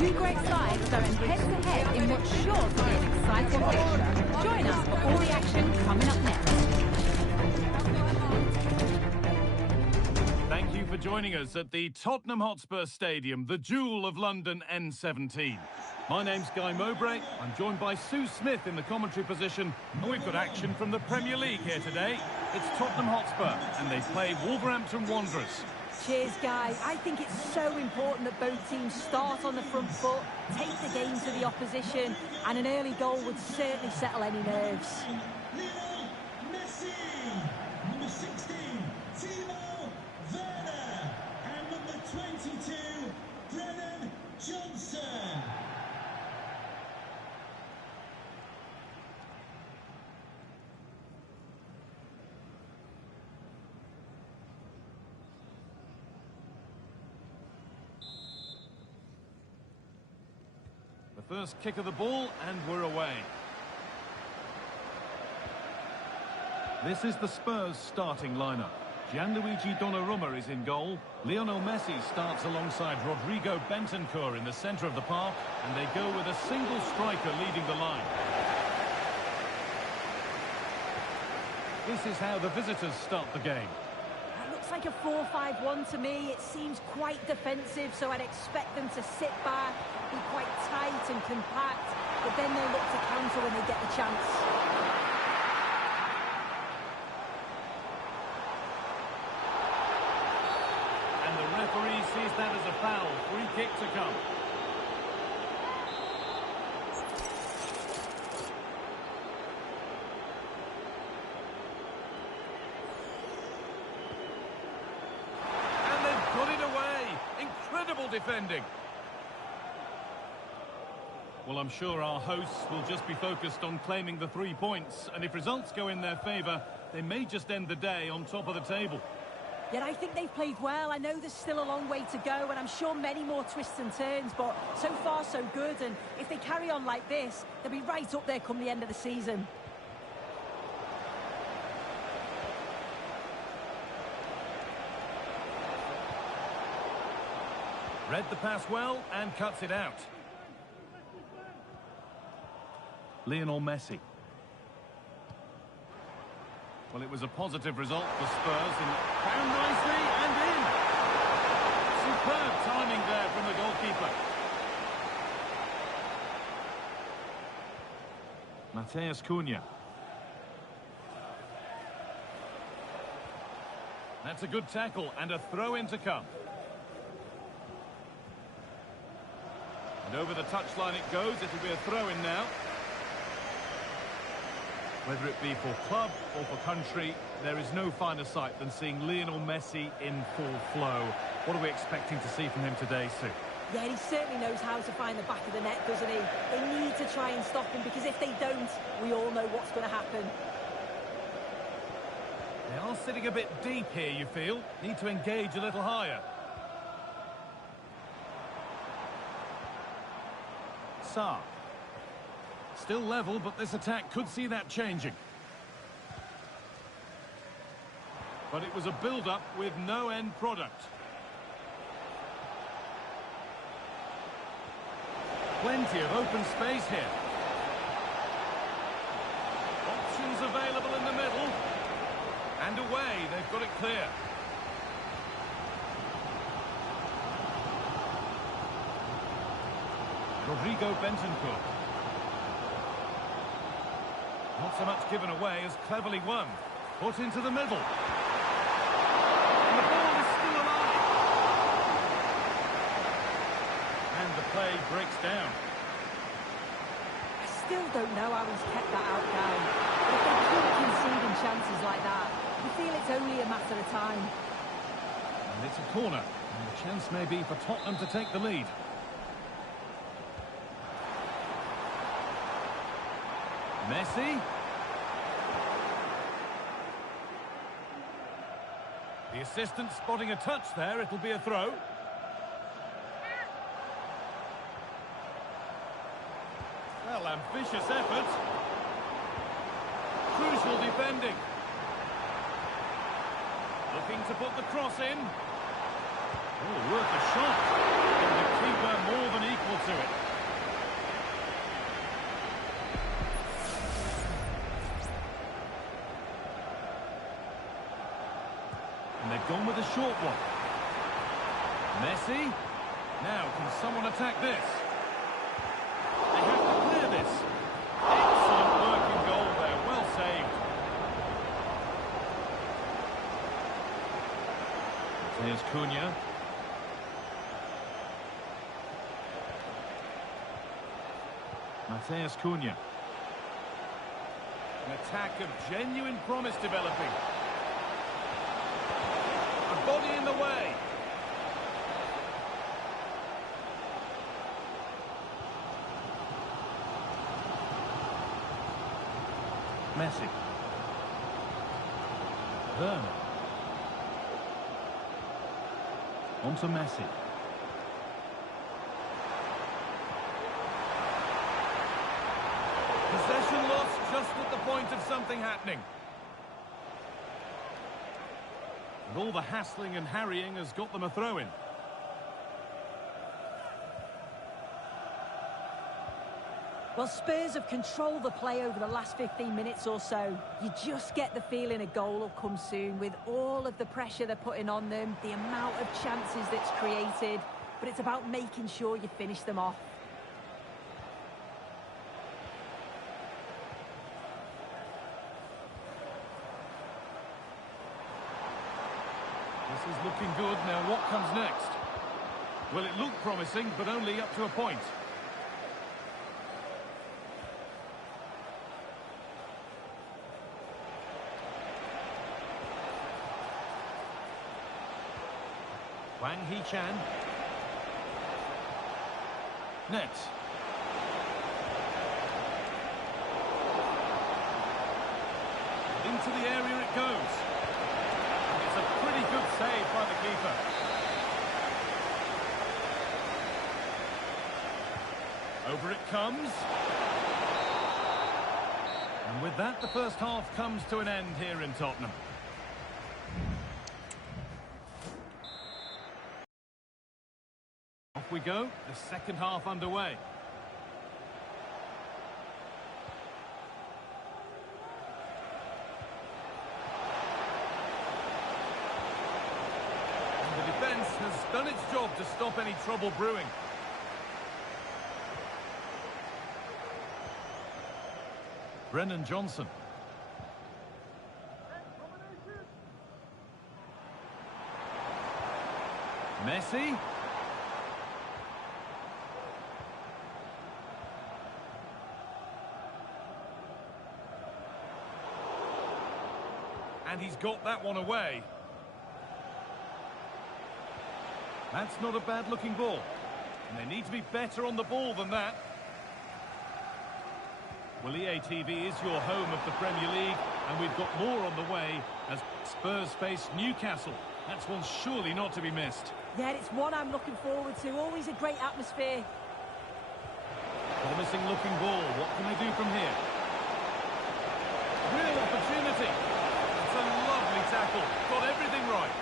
Two great sides going head-to-head in what's sure to be an exciting fixture. Join us for all the action coming up next. Thank you for joining us at the Tottenham Hotspur Stadium, the jewel of London N17. My name's Guy Mowbray. I'm joined by Sue Smith in the commentary position, and we've got action from the Premier League here today. It's Tottenham Hotspur, and they play Wolverhampton Wanderers. Cheers, Guy. I think it's so important that both teams start on the front foot, take the game to the opposition, and an early goal would certainly settle any nerves. The first kick of the ball, and we're away. This is the Spurs starting lineup. Gianluigi Donnarumma is in goal. Lionel Messi starts alongside Rodrigo Bentancur in the centre of the park, and they go with a single striker leading the line. This is how the visitors start the game. It looks like a 4-5-1 to me. It seems quite defensive, so I'd expect them to sit back, be quite tight and compact, but then they'll look to counter when they get the chance. And the referee sees that as a foul. Free kick to come. And they've got it away. Incredible defending. Well, I'm sure our hosts will just be focused on claiming the 3 points, and if results go in their favour, they may just end the day on top of the table. Yet I think they've played well. I know there's still a long way to go, and I'm sure many more twists and turns, but so far so good, and if they carry on like this, they'll be right up there come the end of the season. Read the pass well and cuts it out. Lionel Messi. Well, it was a positive result for Spurs, and found nicely and in. Superb timing there from the goalkeeper. Matheus Cunha. That's a good tackle and a throw-in to come. And over the touchline it goes. It'll be a throw-in now. Whether it be for club or for country, there is no finer sight than seeing Lionel Messi in full flow. What are we expecting to see from him today, Sue? Yeah, he certainly knows how to find the back of the net, doesn't he? They need to try and stop him, because if they don't, we all know what's going to happen. They are sitting a bit deep here, you feel. Need to engage a little higher. Sarr. Still level, but this attack could see that changing. But it was a build-up with no end product. Plenty of open space here. Options available in the middle. And away, they've got it clear. Rodrigo Bentancur. Not so much given away as cleverly won. Put into the middle. And the ball is still alive. And the play breaks down. I still don't know how he's kept that out down. But if they keep conceding chances like that, you feel it's only a matter of time. And it's a corner. And the chance may be for Tottenham to take the lead. Messi. The assistant spotting a touch there. It'll be a throw. Well, ambitious effort. Crucial defending. Looking to put the cross in. Oh, worth a shot. And the keeper more than equal to it. And they've gone with a short one. Messi. Now, can someone attack this? They have to clear this. Excellent working goal there. Well saved. Here's Cunha. Matheus Cunha. An attack of genuine promise developing. A body in the way. Messi. Werner. On to Messi. Possession lost just at the point of something happening. And all the hassling and harrying has got them a throw-in. Well, Spurs have controlled the play over the last 15 minutes or so. You just get the feeling a goal will come soon with all of the pressure they're putting on them, the amount of chances that's created, but it's about making sure you finish them off. This is looking good. Now what comes next? Well, it looked promising, but only up to a point. Wang Hee-chan. Nets. Into the area it goes. It's a pretty good save by the keeper. Over it comes. And with that, the first half comes to an end here in Tottenham. Off we go, the second half underway. And the defence has done its job to stop any trouble brewing. Brennan Johnson. Messi. And he's got that one away. That's not a bad-looking ball. And they need to be better on the ball than that. Well, EA TV is your home of the Premier League, and we've got more on the way as Spurs face Newcastle. That's one surely not to be missed. Yeah, it's one I'm looking forward to. Always a great atmosphere. Promising looking ball. What can they do from here? Real opportunity. It's a lovely tackle. Got everything right.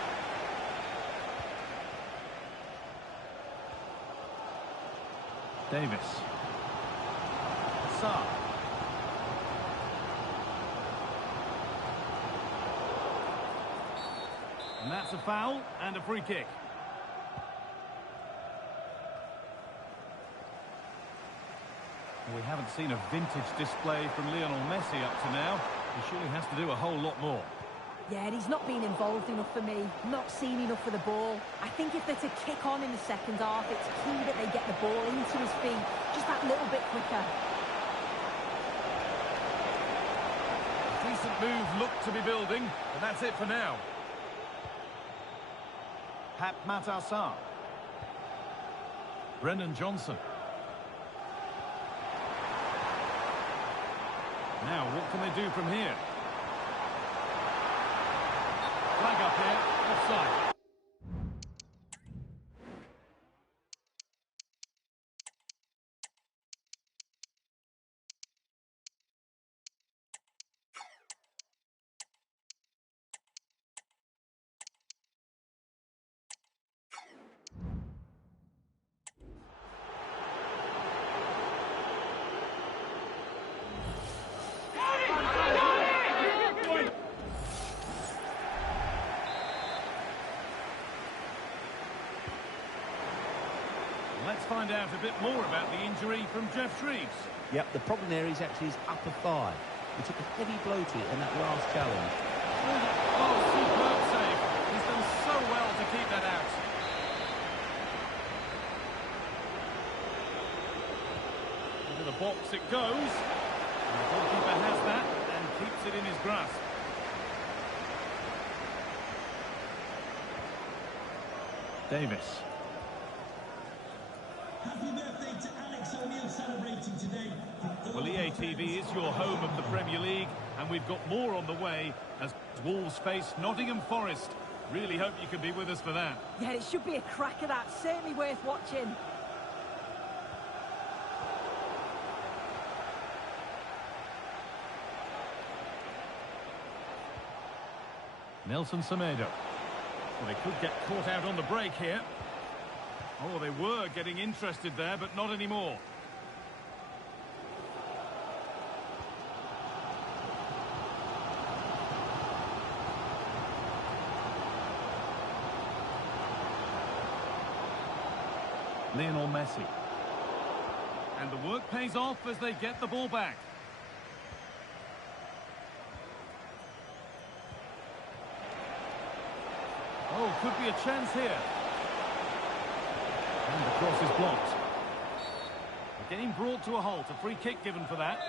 Davis. Sarr. And that's a foul and a free kick. We haven't seen a vintage display from Lionel Messi up to now. He surely has to do a whole lot more. Yeah, and he's not been involved enough for me, not seen enough for the ball. I think if they're to kick on in the second half, it's key that they get the ball into his feet just that little bit quicker. Decent move looked to be building, and that's it for now. Pape Matar Sarr. Brennan Johnson. Now, what can they do from here? Flag up here, offside. Let's find out a bit more about the injury from Jeff Shreves. Yep, the problem there is actually his upper thigh. He took a heavy blow to it in that last challenge. Oh, superb save. He's done so well to keep that out. Into the box it goes. The goalkeeper has that and keeps it in his grasp. Davis. Happy birthday to Alex O'Neill celebrating today. Well, EA TV is your home of the Premier League, and we've got more on the way as Wolves face Nottingham Forest. Really hope you can be with us for that. Yeah, it should be a cracker, that. Certainly worth watching. Nelson Semedo. Well, they could get caught out on the break here. Oh, they were getting interested there, but not anymore. Lionel Messi. And the work pays off as they get the ball back. Oh, could be a chance here. And the cross is blocked. The game brought to a halt. A free kick given for that.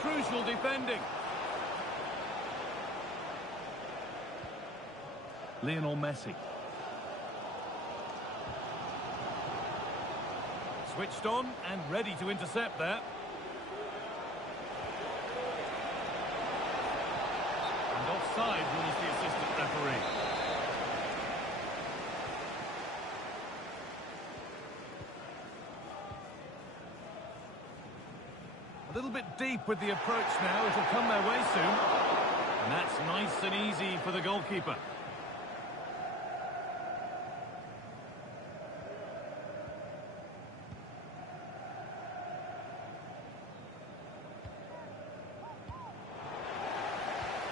Crucial defending. Lionel Messi. Switched on and ready to intercept there. And offside rules the assistant referee. A little bit deep with the approach now. It'll come their way soon. And that's nice and easy for the goalkeeper.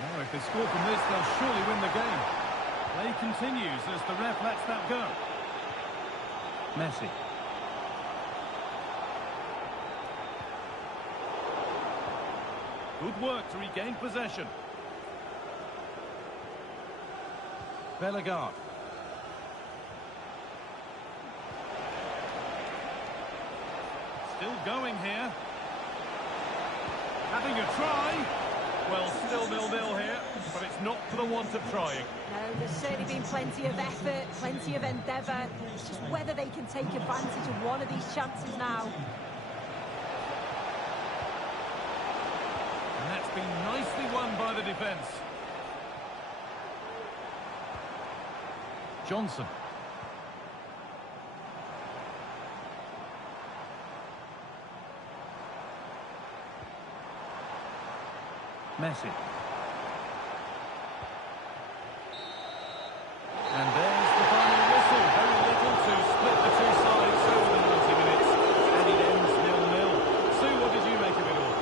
Now, if they score from this, they'll surely win the game. Play continues as the ref lets that go. Messi. Good work to regain possession. Bellegarde. Still going here. Having a try. Well, still 0-0 here, but it's not for the want of trying. No, there's certainly been plenty of effort, plenty of endeavour. It's just whether they can take advantage of one of these chances now. And that's been nicely won by the defence. Johnson. Messi. And there's the final whistle. Very little to split the two sides over the 90 minutes. And it ends 0-0. Sue, what did you make of it all?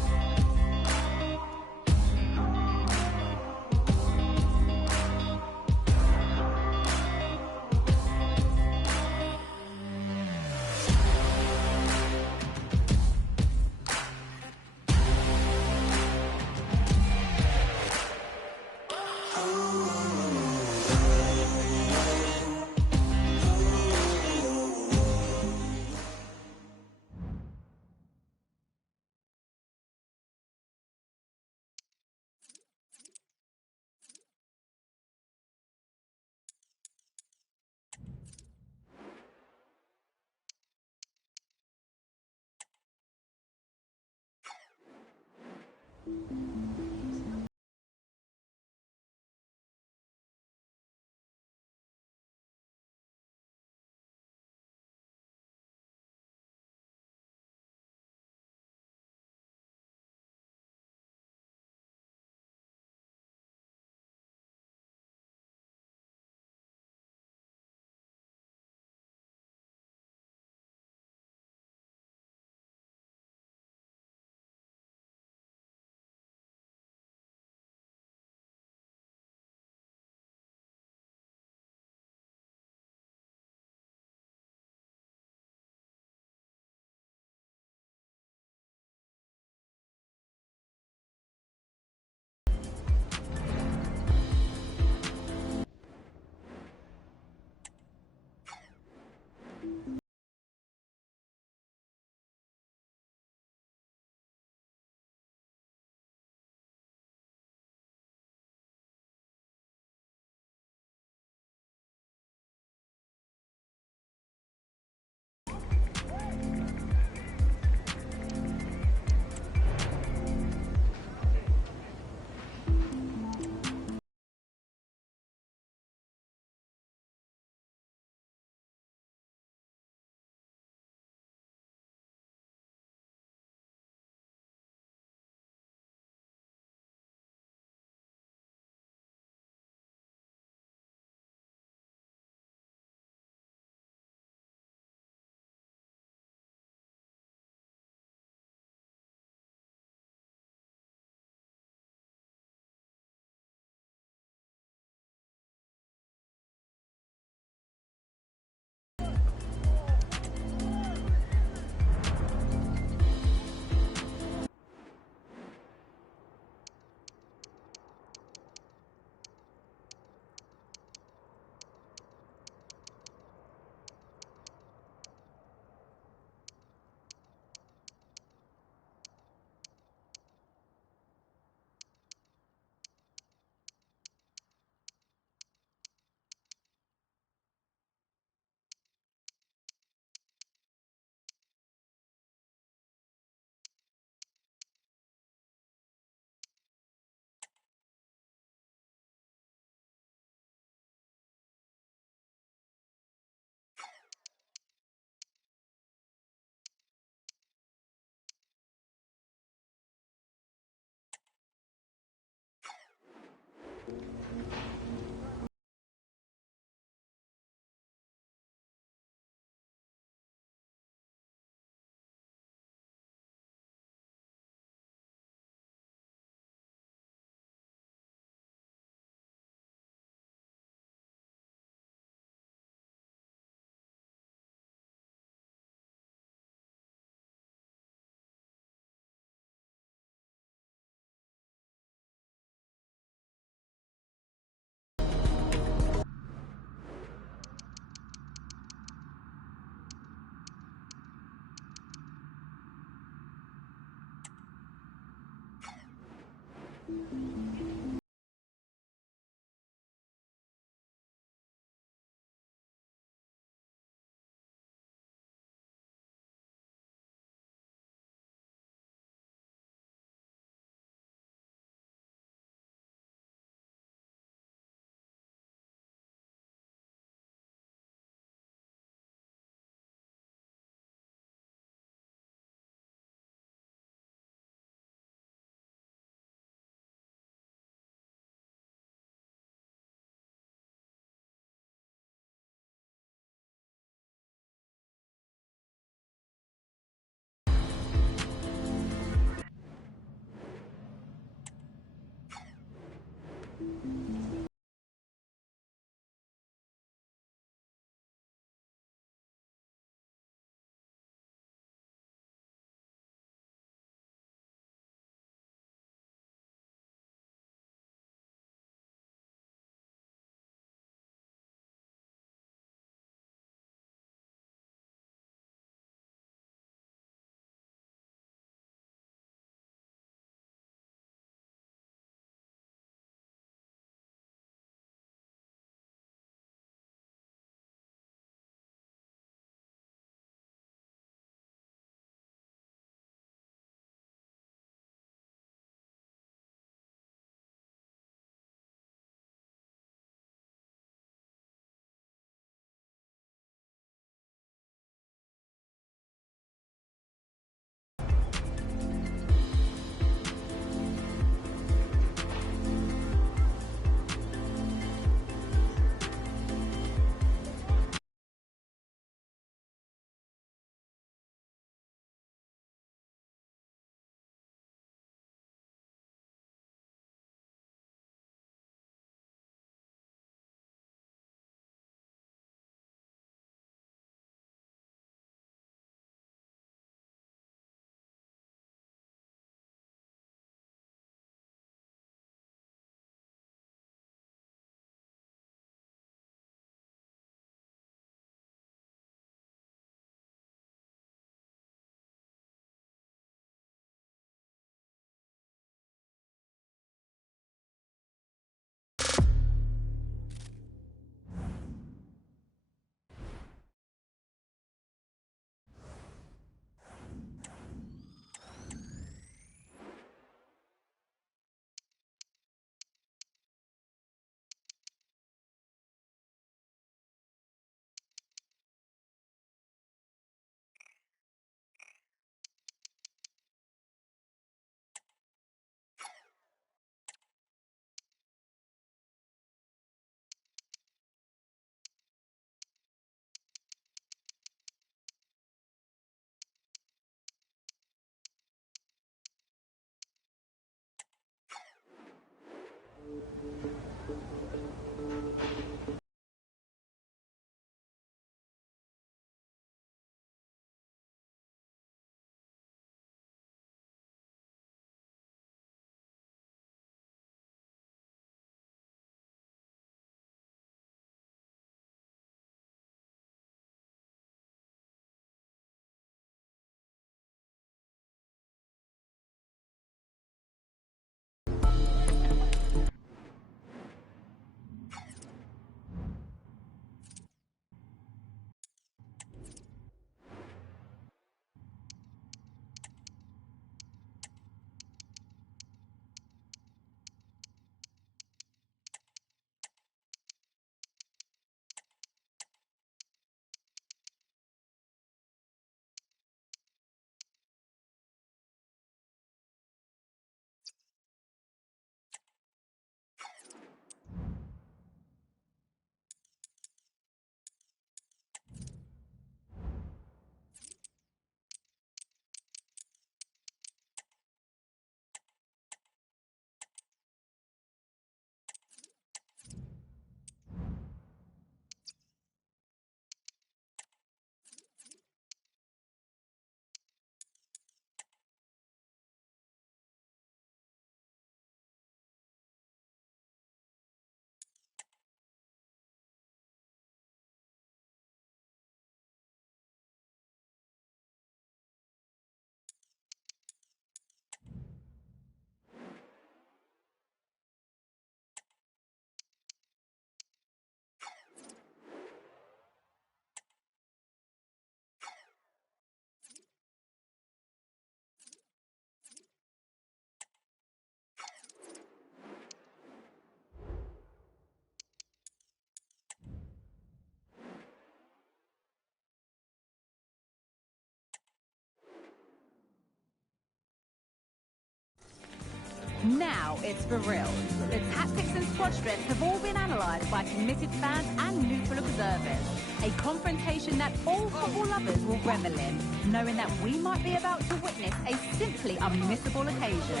Now it's for real. The tactics and squad strengths have all been analysed by committed fans and neutral observers. A confrontation that all football lovers will revel in, knowing that we might be about to witness a simply unmissable occasion.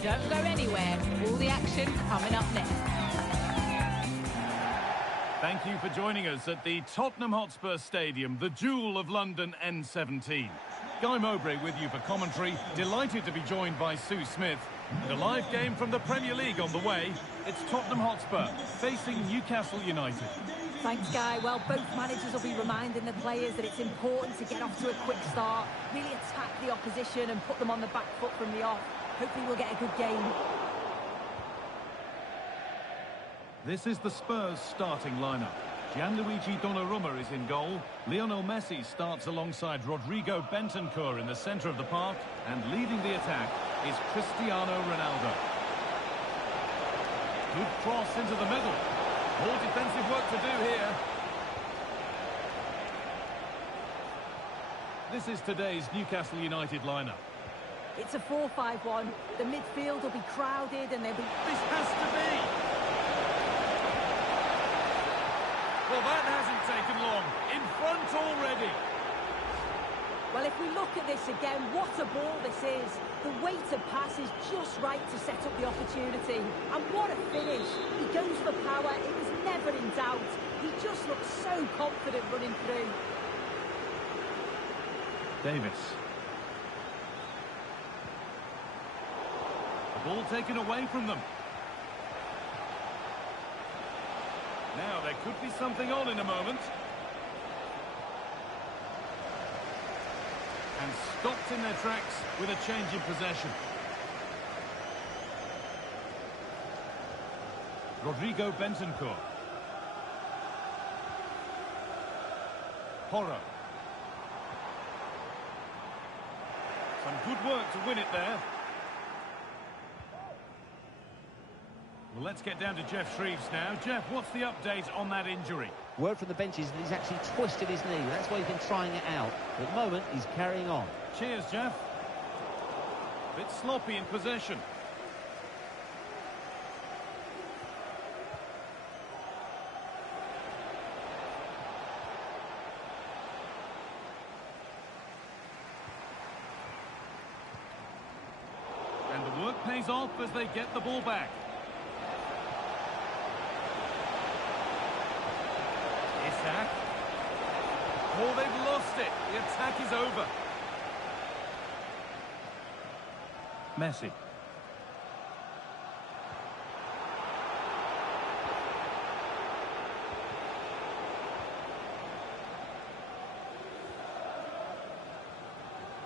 Don't go anywhere. All the action coming up next. Thank you for joining us at the Tottenham Hotspur Stadium, the jewel of London N17. Guy Mowbray with you for commentary. Delighted to be joined by Sue Smith. And a live game from the Premier League on the way. It's Tottenham Hotspur facing Newcastle United. Thanks, Guy. Well, both managers will be reminding the players that it's important to get off to a quick start, really attack the opposition and put them on the back foot from the off. Hopefully we'll get a good game. This is the Spurs starting lineup. Gianluigi Donnarumma is in goal. Lionel Messi starts alongside Rodrigo Bentancur in the centre of the park. And leading the attack is Cristiano Ronaldo. Good cross into the middle. More defensive work to do here. This is today's Newcastle United lineup. It's a 4-5-1. The midfield will be crowded and they'll be... This has to be! Well, that hasn't taken long. In front already. Well, if we look at this again, what a ball this is. The weight of pass is just right to set up the opportunity. And what a finish. He goes for power. It was never in doubt. He just looks so confident running through. Davis. The ball taken away from them. Now, there could be something on in a moment. And stopped in their tracks with a change in possession. Rodrigo Bentancur. Porro. Some good work to win it there. Well, let's get down to Jeff Shreves now. Jeff, what's the update on that injury? Word from the benches that he's actually twisted his knee. That's why he's been trying it out. At the moment, he's carrying on. Cheers, Jeff. Bit sloppy in possession. And the work pays off as they get the ball back. Isak. Oh, they've lost it. The attack is over. Messi.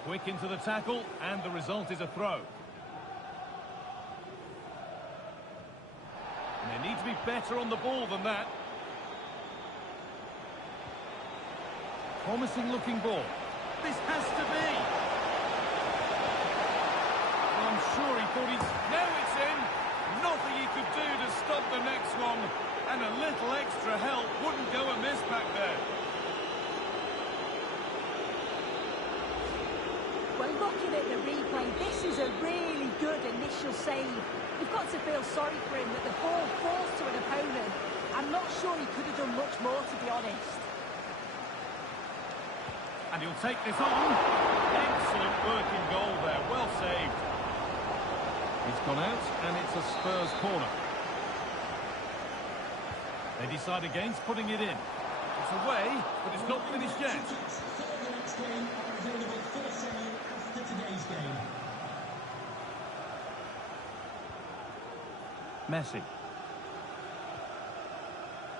Quick into the tackle, and the result is a throw. And they need to be better on the ball than that. Promising looking ball. This has to be. Well, I'm sure he thought he's... Now it's in. Nothing he could do to stop the next one. And a little extra help wouldn't go amiss back there. Well, looking at the replay, this is a really good initial save. You've got to feel sorry for him that the ball falls to an opponent. I'm not sure he could have done much more, to be honest. And he'll take this on. Excellent work in goal there. Well saved. It's gone out, and it's a Spurs corner. They decide against putting it in. It's away, but it's not finished yet. The next game are available for sale after today's game. Messi.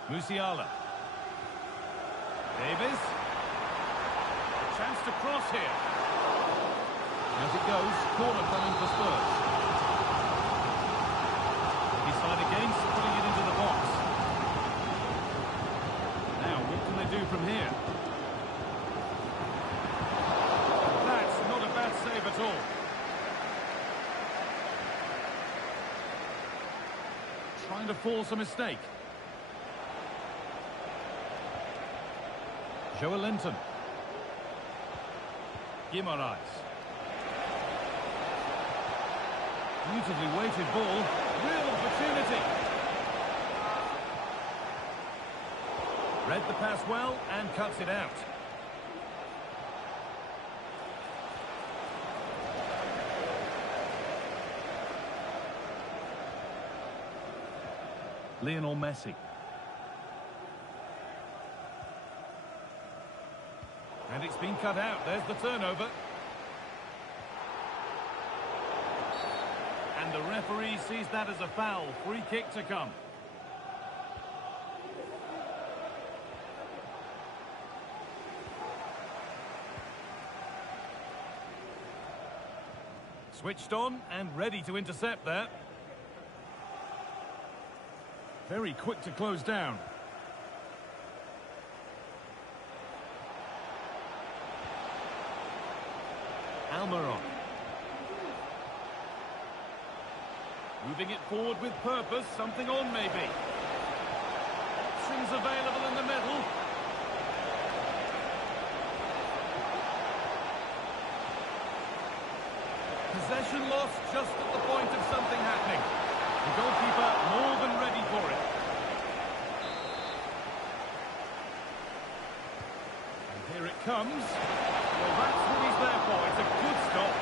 Musiala. Davis. Chance to cross here. As it goes, corner coming for Spurs. They decide against putting it into the box. Now, what can they do from here? That's not a bad save at all. Trying to force a mistake. Joelinton. Guimaraes. Beautifully weighted ball. Real opportunity. Read the pass well and cuts it out. Lionel Messi. And it's been cut out. There's the turnover. And the referee sees that as a foul. Free kick to come. Switched on and ready to intercept there. Very quick to close down. Almiron. Moving it forward with purpose, something on maybe. Options available in the middle. Possession lost just at the point of something happening. The goalkeeper more than ready for it. And here it comes. Well, that's what he's there for. It's a good stop.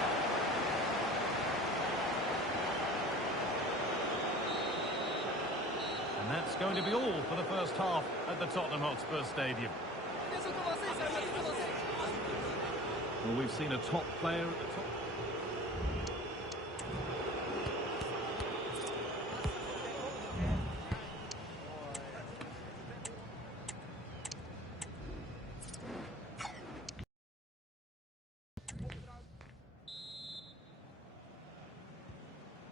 And that's going to be all for the first half at the Tottenham Hotspur Stadium. Well, we've seen a top player at the top.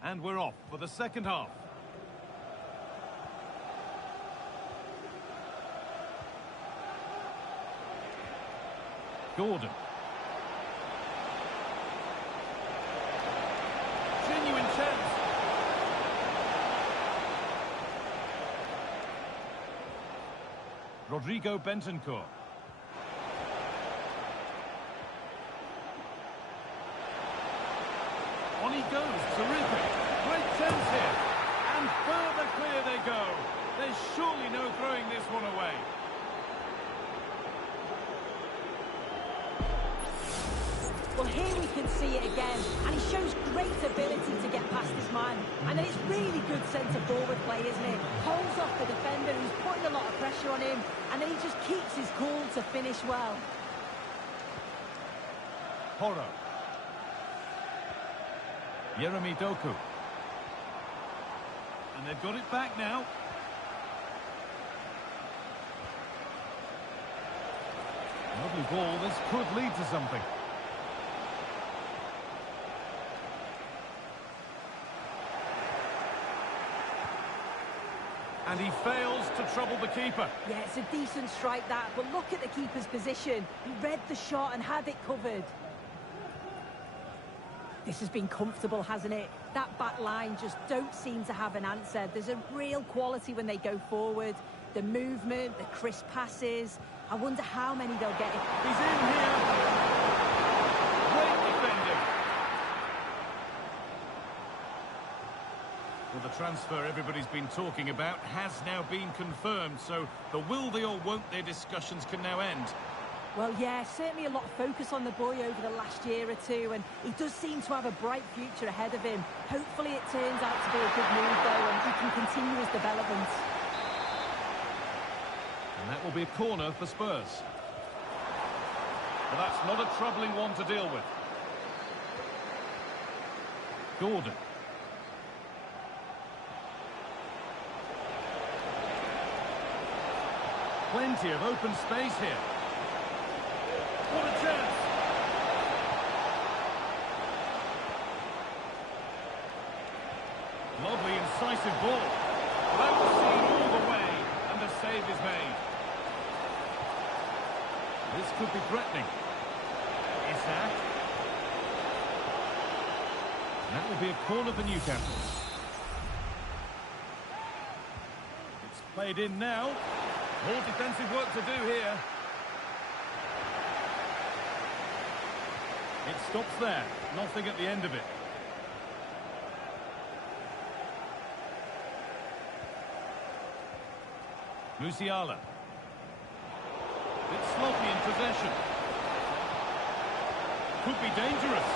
And we're off for the second half. Gordon. Genuine chance. Rodrigo Bentancur. On he goes. Terrific. Great chance here. And further clear they go. There's surely no throwing this one away. Well, here we can see it again, and he shows great ability to get past his man. And then it's really good centre-forward play, isn't it? Holds off the defender who's putting a lot of pressure on him, and then he just keeps his cool to finish well. Porro. Yeremy Doku. And they've got it back now. Lovely ball. This could lead to something. And he fails to trouble the keeper. Yeah, it's a decent strike that, but look at the keeper's position. He read the shot and had it covered. This has been comfortable, hasn't it? That back line just don't seem to have an answer. There's a real quality when they go forward. The movement, the crisp passes. I wonder how many they'll get. He's in here. Great defending. Well, the transfer everybody's been talking about has now been confirmed, so the will they or won't they discussions can now end. Well, yeah, certainly a lot of focus on the boy over the last year or two, and he does seem to have a bright future ahead of him. Hopefully it turns out to be a good move, though, and he can continue his development. And that will be a corner for Spurs. But that's not a troubling one to deal with. Gordon. Plenty of open space here. What a chance! Lovely, incisive ball. That was seen all the way, and the save is made. This could be threatening. Isak. And that will be a corner for Newcastle. It's played in now. More defensive work to do here. It stops there. Nothing at the end of it. Musiala. It's sloppy in possession. Could be dangerous.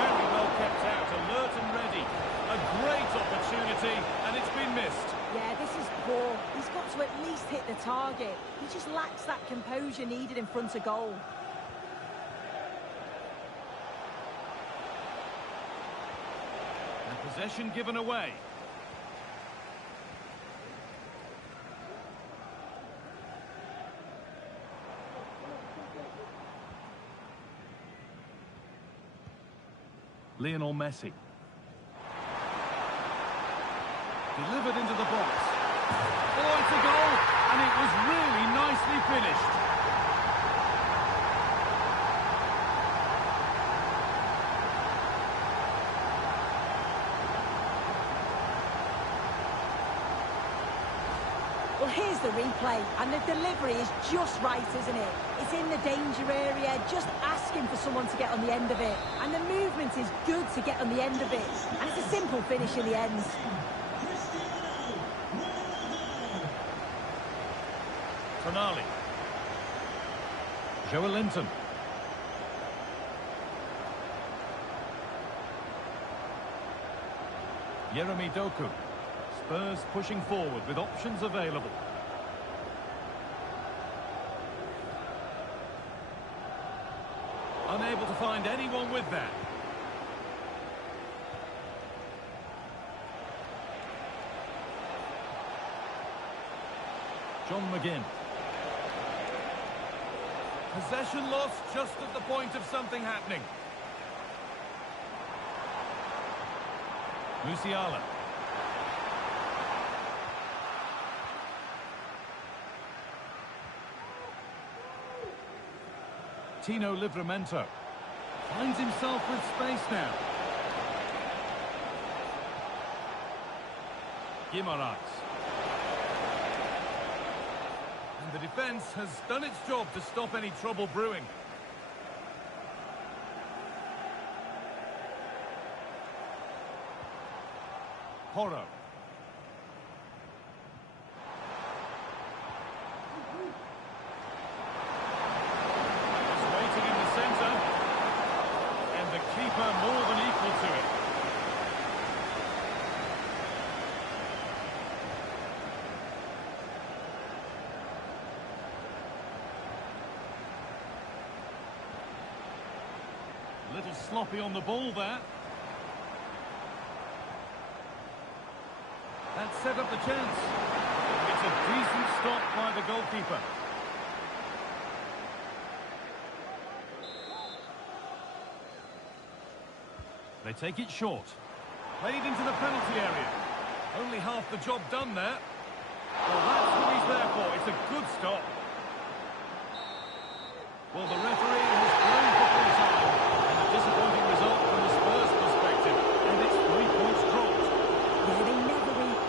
Very well kept out, alert and ready. A great opportunity, and it's been missed. Yeah, this is poor. He's got to at least hit the target. He just lacks that composure needed in front of goal. And possession given away. Lionel Messi. Delivered into the box. Oh, it's a goal! And it was really nicely finished. Well, here's the replay, and the delivery is just right, isn't it? It's in the danger area, just asking for someone to get on the end of it. And the movement is good to get on the end of it. And it's a simple finish in the end. Tonali. Joelinton. Yeremy Doku. Spurs pushing forward with options available. Unable to find anyone with that. John McGinn. Possession lost just at the point of something happening. Musiala. Tino Livramento finds himself with space now. Guimaraes. And the defence has done its job to stop any trouble brewing. Porro. Keeper more than equal to it. A little sloppy on the ball there. That set up the chance. It's a decent stop by the goalkeeper. They take it short. Played into the penalty area. Only half the job done there. Well, that's what he's there for. It's a good stop. Well, the referee has blown for full time. And a disappointing result from the Spurs perspective. And it's 3 points dropped. Yeah, they never really...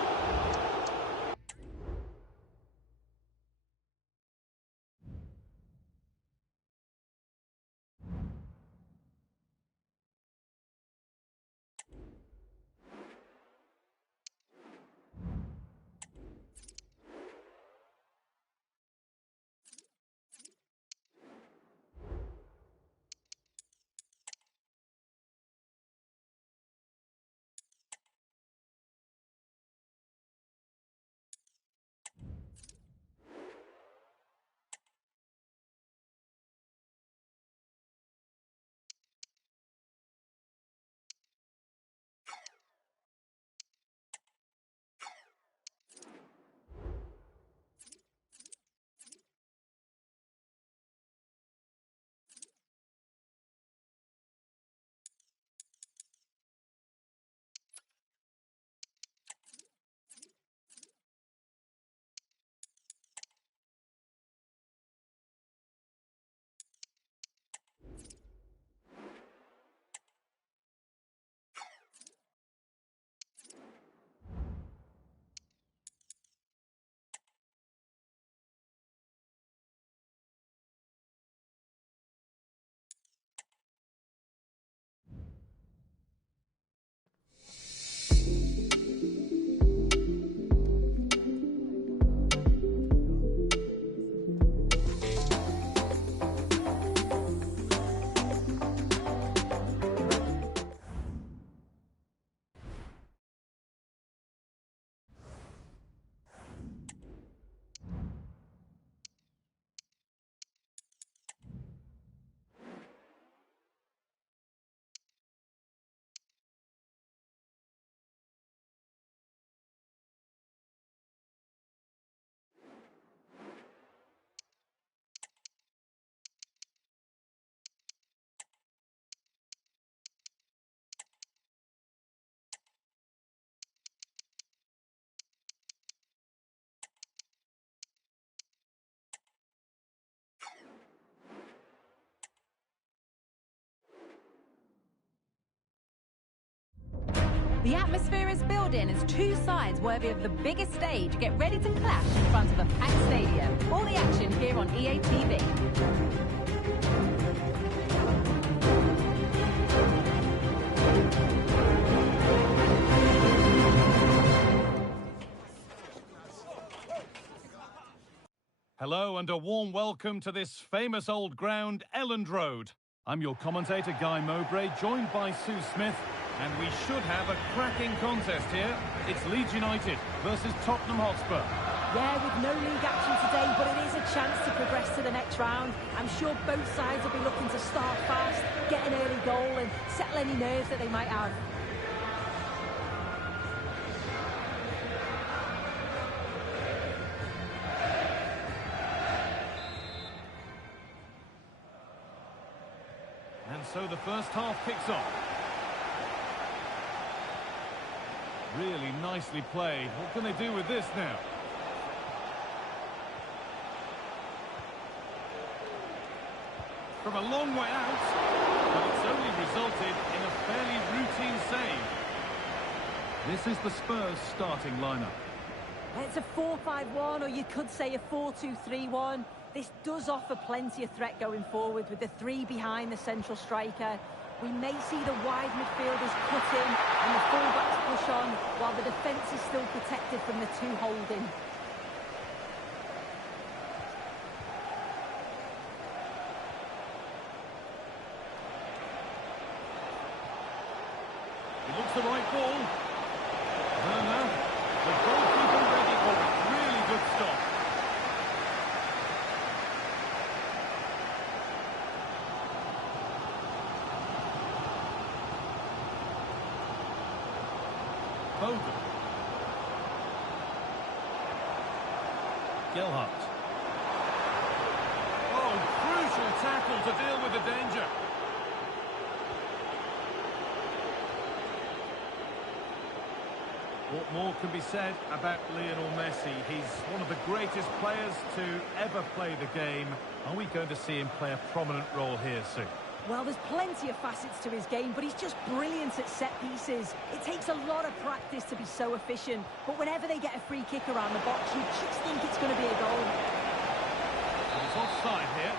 The atmosphere is building as two sides worthy of the biggest stage get ready to clash in front of a packed stadium. All the action here on EA TV. Hello and a warm welcome to this famous old ground, Elland Road. I'm your commentator, Guy Mowbray, joined by Sue Smith, and we should have a cracking contest here. It's Leeds United versus Tottenham Hotspur. Yeah, with no league action today, but it is a chance to progress to the next round. I'm sure both sides will be looking to start fast, get an early goal and settle any nerves that they might have. And so the first half kicks off. Really nicely played. What can they do with this now? From a long way out, but it's only resulted in a fairly routine save. This is the Spurs starting lineup. It's a 4-5-1, or you could say a 4-2-3-1. This does offer plenty of threat going forward with the three behind the central striker. We may see the wide midfielders cut in and the fullbacks push on, while the defence is still protected from the two holding. It looks the right ball. Werner, the goalkeeper ready for it. Really good stop. Foden. Gelhardt. Oh, crucial tackle to deal with the danger. What more can be said about Lionel Messi? He's one of the greatest players to ever play the game. Are we going to see him play a prominent role here soon? Well, there's plenty of facets to his game, but he's just brilliant at set pieces. It takes a lot of practice to be so efficient, but whenever they get a free kick around the box, you just think it's going to be a goal. And it's offside here.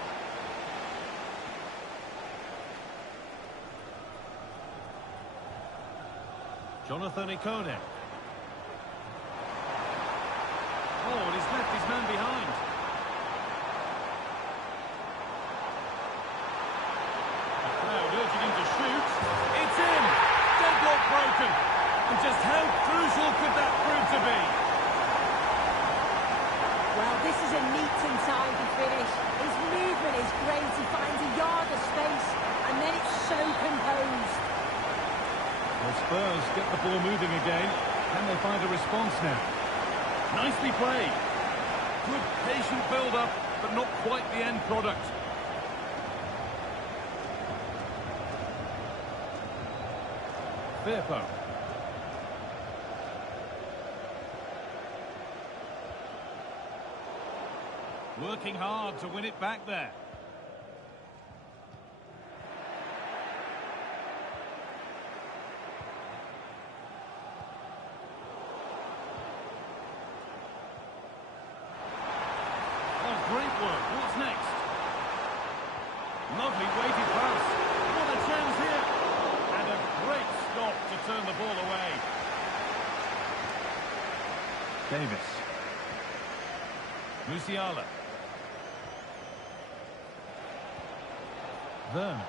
Jonathan Ikone. Oh, and he's left his man behind. The crowd urging him to shoot. It's in! Deadlock broken. And just how crucial could that prove to be? Well, this is a neat and tidy finish. His movement is great. He finds a yard of space, and then it's so composed. Well, Spurs get the ball moving again. Can they find a response now? Nicely played. Good patient build-up, but not quite the end product. Firpo. Working hard to win it back there. Great work. What's next? Lovely weighted pass. What a chance here. And a great stop to turn the ball away. Davis. Musiala. Werner.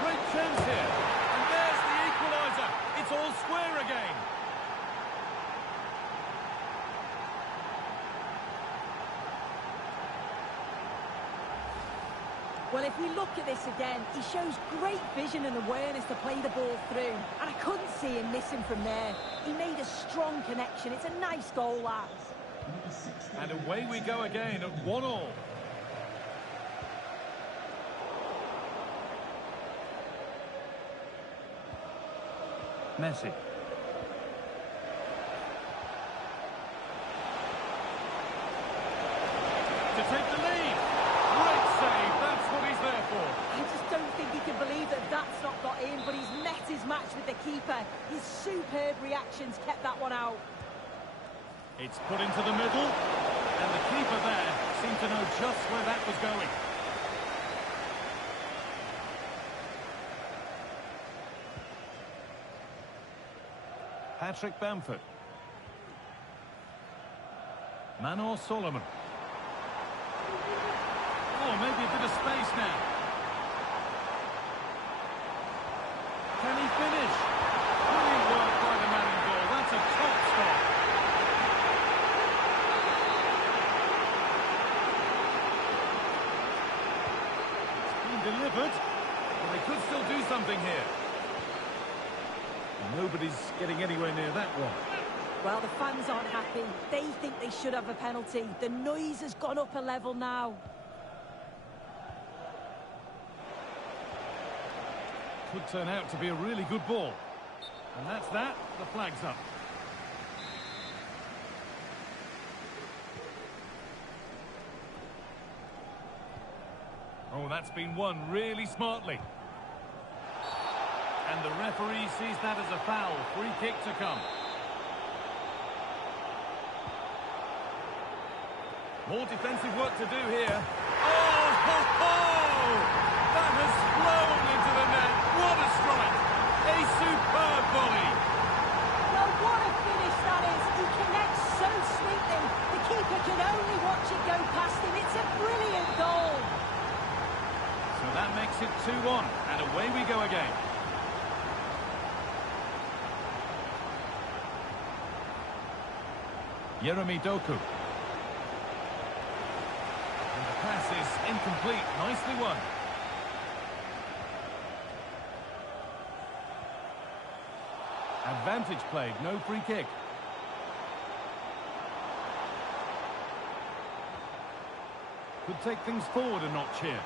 Great chance here. And there's the equaliser. It's all square again. Well, if we look at this again, he shows great vision and awareness to play the ball through. And I couldn't see him missing from there. He made a strong connection. It's a nice goal, that. And away we go again at 1-1. Messi. To take the lead. Great save. keeper. His superb reactions kept that one out. It's put into the middle, and the keeper there seemed to know just where that was going. Patrick Bamford. Manor Solomon. Oh, maybe a bit of space now. Can he finish? Brilliant work by the man in goal. That's a top stop. It's been delivered, but they could still do something here. Nobody's getting anywhere near that one. Well, the fans aren't happy. They think they should have a penalty. The noise has gone up a level now. Could turn out to be a really good ball. And that's that. The flag's up. Oh, that's been won really smartly. And the referee sees that as a foul. Free kick to come. More defensive work to do here. Oh, ho, ho! That has flown into the net. What a strike! A superb volley. Well, what a finish that is. He connects so sweetly. The keeper can only watch it go past him. It's a brilliant goal. So that makes it 2-1, and away we go again. Jeremy Doku. And the pass is incomplete. Nicely won. Advantage played, no free kick. Could take things forward a notch here.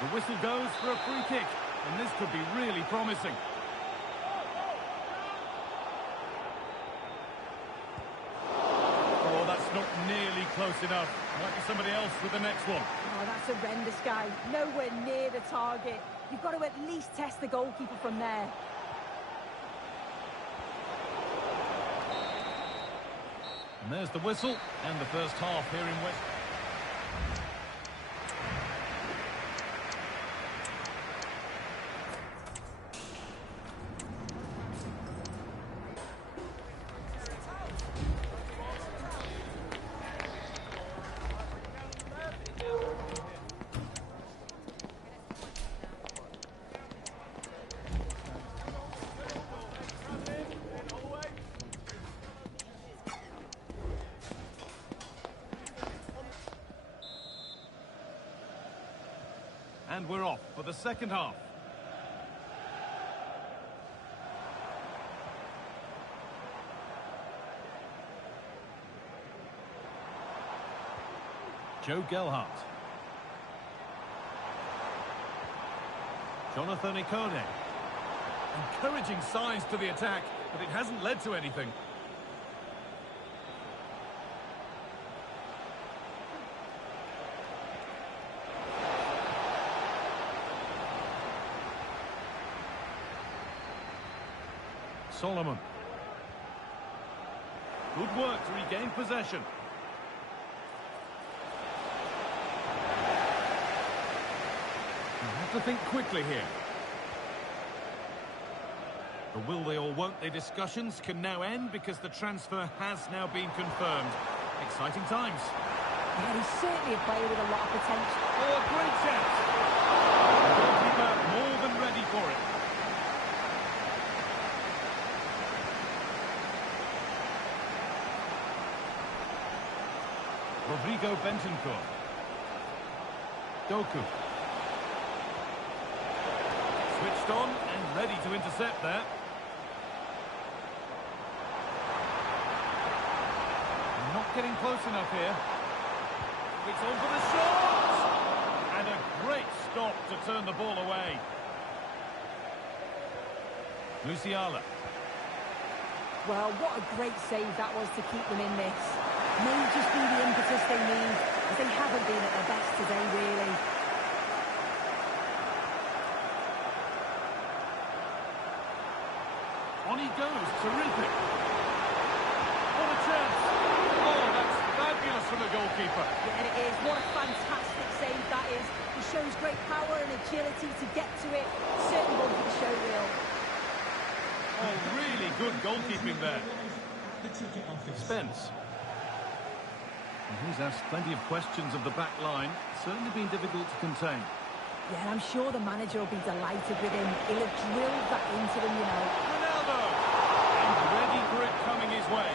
The whistle goes for a free kick, and this could be really promising. Oh, that's not nearly close enough. Might be somebody else with the next one. Oh, that's horrendous, guy. Nowhere near the target. You've got to at least test the goalkeeper from there. And there's the whistle, and the first half here in West. And we're off for the second half. Joe Gelhardt. Jonathan Ikone. Encouraging signs to the attack, but it hasn't led to anything. Solomon. Good work to regain possession. You have to think quickly here. The will they or won't they discussions can now end because the transfer has now been confirmed. Exciting times. Yeah, he's certainly a player with a lot of potential. Oh, a great chance. The goalkeeper more than ready for it. Rodrigo Bentancur. Doku. Switched on and ready to intercept there. Not getting close enough here. It's on for the shot! And a great stop to turn the ball away. Musiala. Well, what a great save that was to keep them in this. May just be the impetus they need, as they haven't been at their best today, really. On he goes. Terrific. What a chance. Oh, that's fabulous from the goalkeeper. Yeah, it is. What a fantastic save that is. He shows great power and agility to get to it. Certainly one for the show reel. Oh, really good goalkeeping there. The ticket office. Spence. And he's asked plenty of questions of the back line. Certainly been difficult to contain. Yeah, and I'm sure the manager will be delighted with him. He'll have drilled that into them, you know. Ronaldo! He's ready for it coming his way.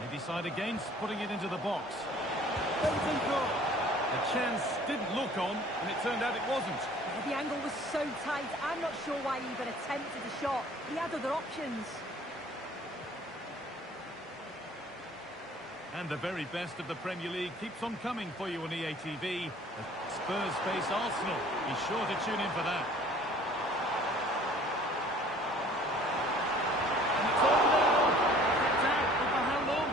They decide against putting it into the box. Bentancur. The chance didn't look on, and it turned out it wasn't. Yeah, the angle was so tight, I'm not sure why he even attempted a shot. He had other options. And the very best of the Premier League keeps on coming for you on EA TV. As Spurs face Arsenal. Be sure to tune in for that. And it's on now. It's out, but for how long?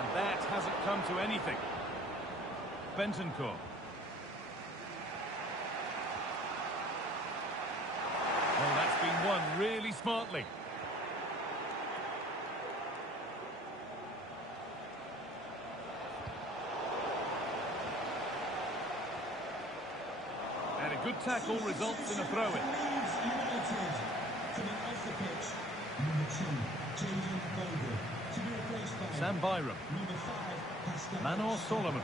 And that hasn't come to anything. Bentancur. Oh, that's been won really smartly. And a good tackle results in a throw-in. Leeds United coming off the pitch. Number 2, Jaden Bogle. To be replaced by Sam Byram. number 5, Pascal. Manor Solomon.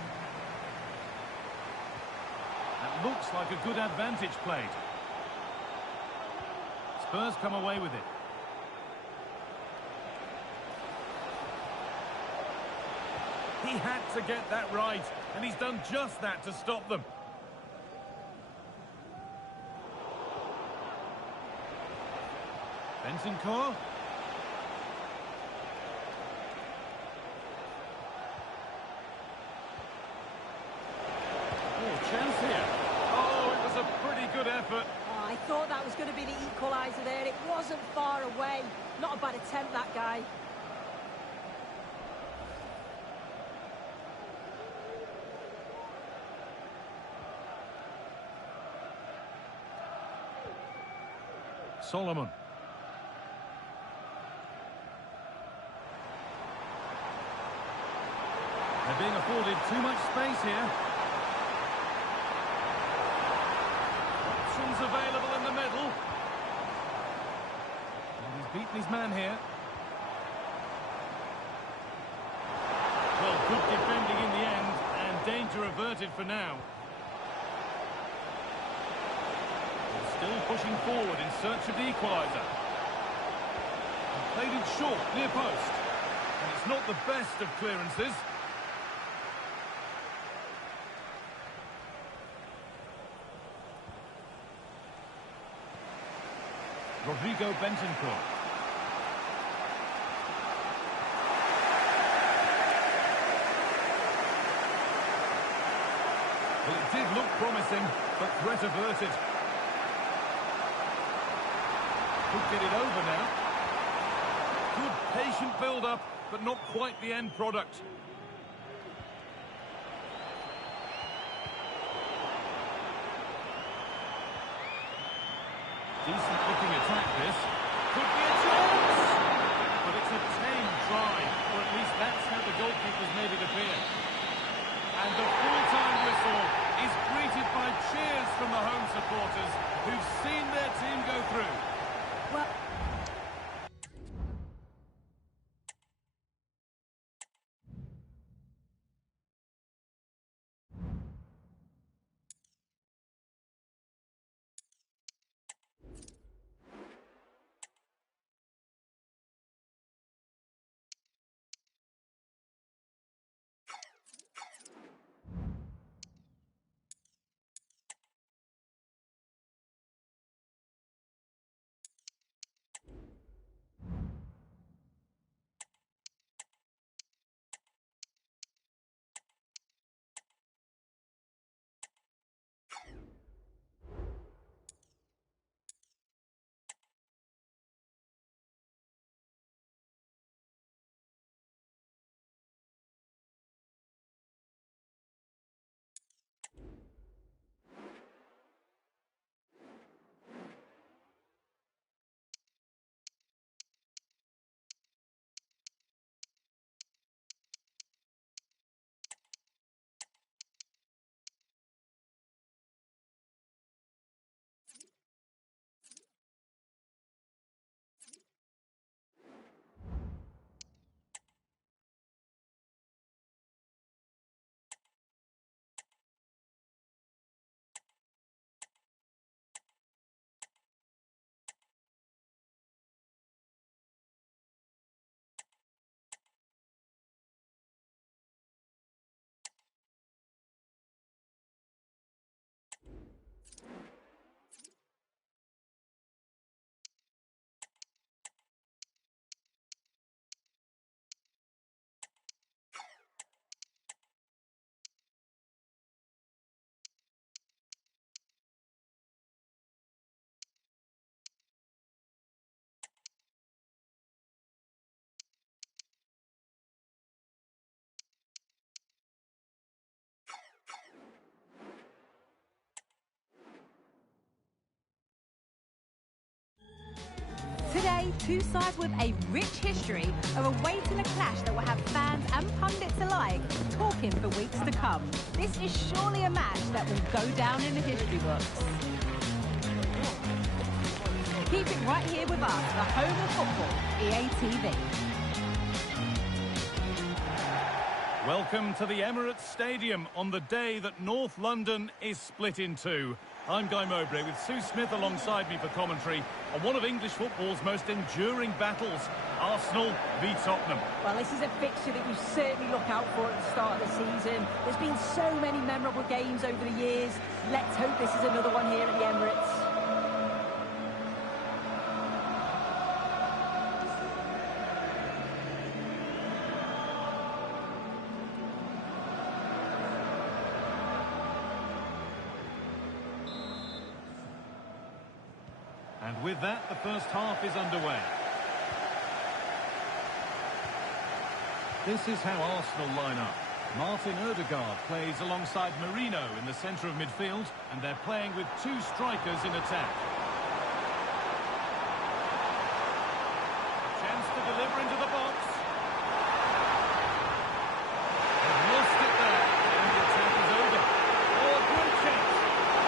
That looks like a good advantage played. Spurs come away with it. He had to get that right, and he's done just that to stop them. Bentancur. Oh, chance here. Oh, it was a pretty good effort. Oh, I thought that was going to be the equaliser there. It wasn't far away. Not a bad attempt, that guy. Solomon. They're being afforded too much space here. Options available in the middle. And he's beaten his man here. Well, good defending in the end, and danger averted for now. Still pushing forward in search of the equaliser. Played it short, near post. And it's not the best of clearances. Rodrigo Bentancur. Well, it did look promising, but threat averted. Could get it over now. Good patient build-up, but not quite the end product. Decent looking attack this. Could be a chance! But it's a tame try, or at least that's how the goalkeepers made it appear. And the full-time whistle is greeted by cheers from the home supporters who've seen their team go through. Well, Two sides with a rich history are awaiting a clash that will have fans and pundits alike talking for weeks to come. This is surely a match that will go down in the history books. Keep it right here with us, the home of football, EA TV. Welcome to the Emirates Stadium on the day that North London is split in two. I'm Guy Mowbray with Sue Smith alongside me for commentary on one of English football's most enduring battles, Arsenal v Tottenham. Well, this is a fixture that you certainly look out for at the start of the season. There's been so many memorable games over the years. Let's hope this is another one here at the Emirates. And with that, the first half is underway. This is how Arsenal line up. Martin Odegaard plays alongside Merino in the centre of midfield, and they're playing with two strikers in attack. Chance to deliver into the box. They've lost it there, and the attack is over. Oh, a good chance.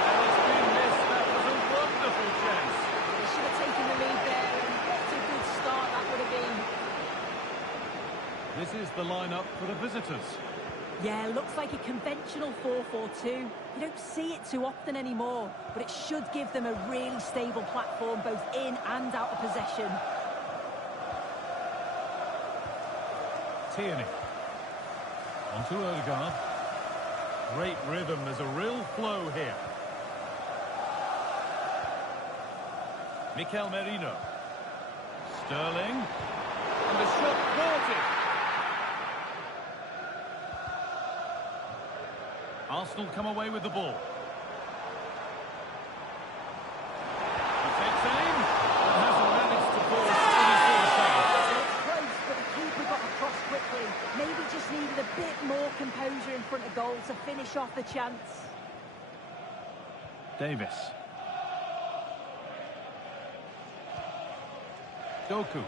And it's been missed. That was a wonderful chance. Should have taken the lead there, and what a good start that would have been. This is the lineup for the visitors. Yeah, looks like a conventional 4-4-2. You don't see it too often anymore, but it should give them a really stable platform both in and out of possession. Tierney. Onto Odegaard. Great rhythm, there's a real flow here. Mikel Merino. Sterling. And the shot thwarted. Arsenal come away with the ball. He takes aim, but hasn't managed to force any foresight. It's close, but the keeper got across quickly. Maybe just needed a bit more composure in front of goal to finish off the chance. Davis. Doku.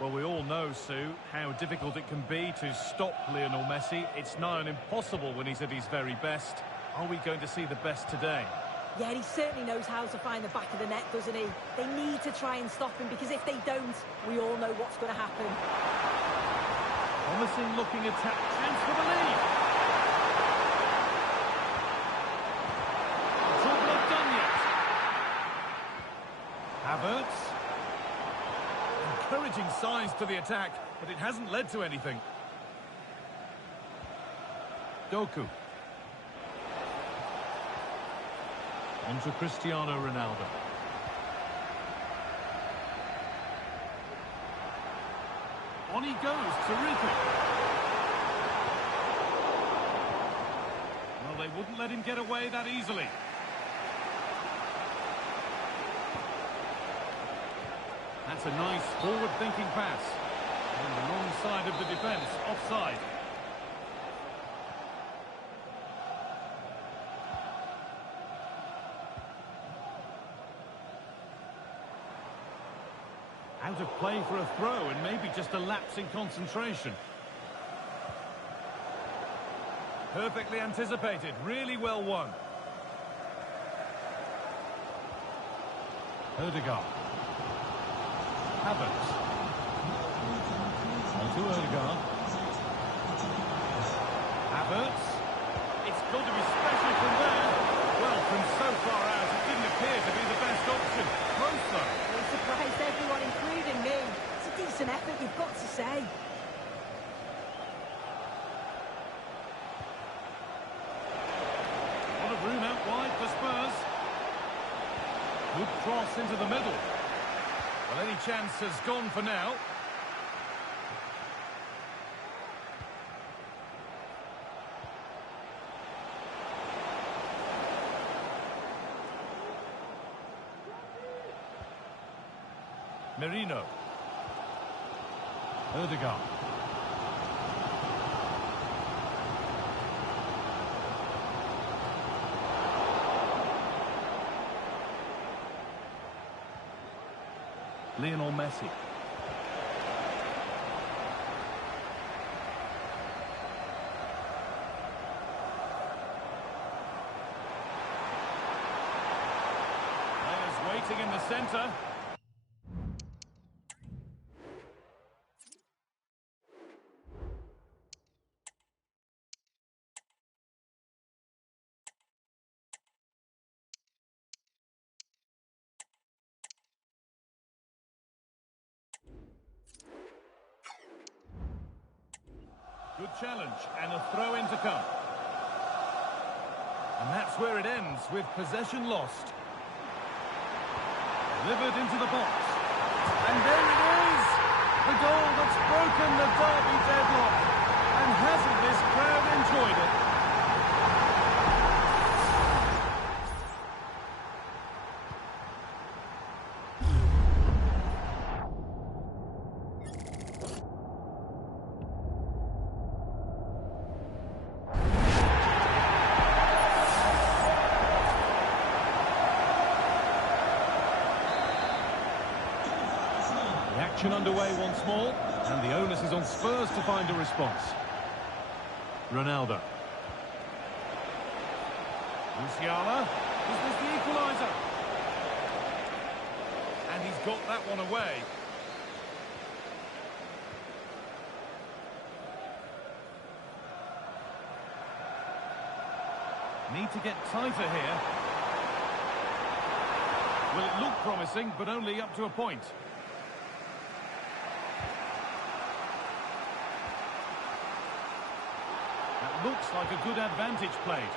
Well, we all know, Sue, how difficult it can be to stop Lionel Messi. It's nigh on impossible when he's at his very best. Are we going to see the best today? Yeah, he certainly knows how to find the back of the net, doesn't he? They need to try and stop him, because if they don't, we all know what's going to happen. Promising looking attack. Chance for the lead. Job not done yet. Havertz. Encouraging signs to the attack, but it hasn't led to anything. Doku. On to Cristiano Ronaldo. On he goes, terrific. Well, they wouldn't let him get away that easily. That's a nice forward-thinking pass. On the wrong side of the defence, offside. Out of play for a throw, and maybe just a lapse in concentration. Perfectly anticipated, really well won. Odegaard. Havertz. On to Odegaard. Havertz. It's got to be special from there. Well, from so far out, it didn't appear to be the best option. Close though. It surprised everyone, including me. It's a decent effort, you've got to say. A lot of room out wide for Spurs. Good cross into the middle. Well, any chance has gone for now. Merino. Odegaard. Lionel Messi. Players waiting in the centre. Good challenge, and a throw-in to come. And that's where it ends, with possession lost. Delivered into the box. And there it is! The goal that's broken the derby deadlock. And hasn't this crowd enjoyed it? Action underway once more, and the onus is on Spurs to find a response. Ronaldo. Musiala. Is this the equaliser? And he's got that one away. Need to get tighter here. Well, it looked promising, but only up to a point. Looks like a good advantage played.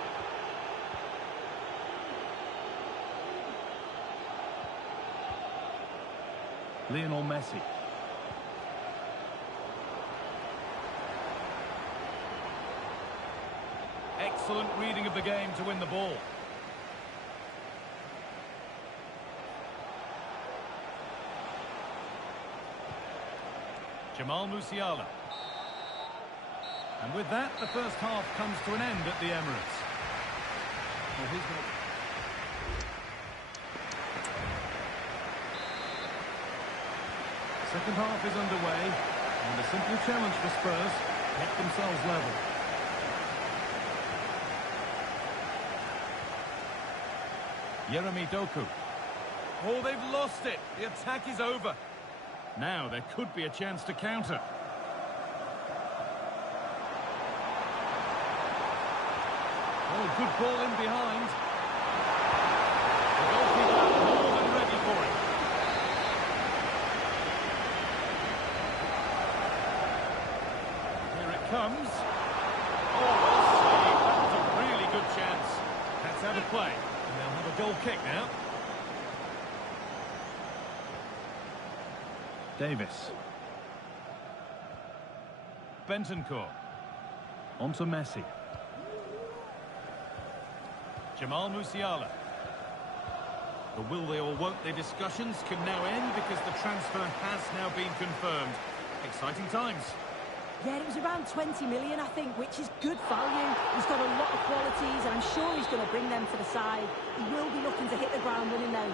Lionel Messi. Excellent reading of the game to win the ball. Jamal Musiala. And with that, the first half comes to an end at the Emirates. Well, second half is underway, and a simple challenge for Spurs, kept themselves level. Jeremy Doku. Oh, they've lost it. The attack is over. Now there could be a chance to counter. Oh, good ball in behind. The goalkeeper more than ready for it. Here it comes. Oh, well saved. That was a really good chance. That's out of play. And they'll have a goal kick now. Davis. Bentancur. On to Messi. Jamal Musiala. The will they or won't they discussions can now end because the transfer has now been confirmed. Exciting times. Yeah, it was around 20 million, I think, which is good value. He's got a lot of qualities, and I'm sure he's going to bring them to the side. He will be looking to hit the ground running now.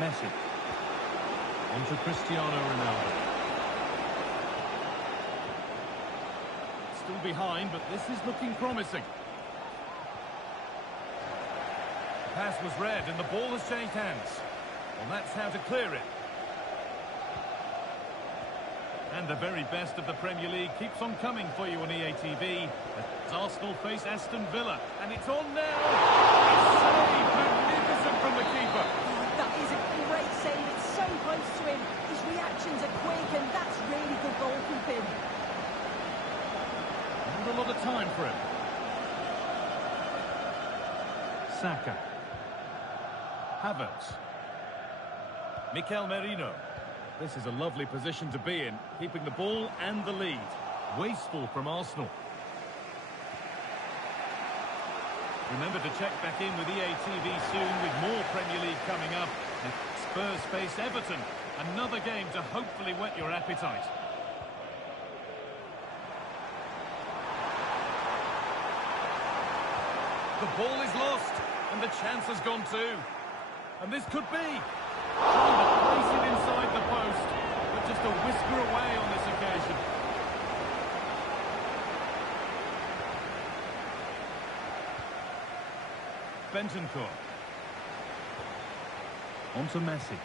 Messi. On to Cristiano Ronaldo. Still behind, but this is looking promising. The pass was read, and the ball has changed hands. Well, that's how to clear it. And the very best of the Premier League keeps on coming for you on EA TV. As Arsenal face Aston Villa, and it's on now. It's saved, magnificent from the keeper. That is a great save. It's so close to him. His reactions are quick, and that's really good goalkeeping. Not a lot of time for him. Saka. Havertz. Mikel Merino. This is a lovely position to be in, keeping the ball and the lead. Wasteful from Arsenal. Remember to check back in with EA TV soon with more Premier League coming up. And Spurs face Everton. Another game to hopefully whet your appetite. The ball is lost, and the chance has gone too. And this could be. Trying to place it inside the post, but just a whisker away on this occasion. Bentancur. On to Messi.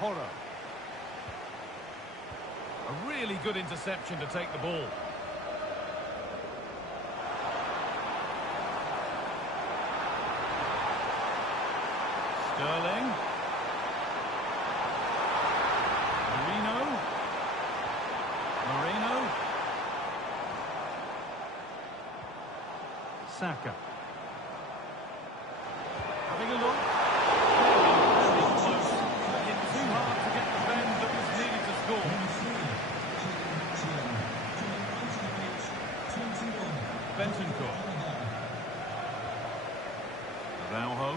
Porro. A really good interception to take the ball. Sterling. Moreno. Saka. Having a look. Very close. But hit too hard to get the bend that was needed to score. Bentancur. Araujo.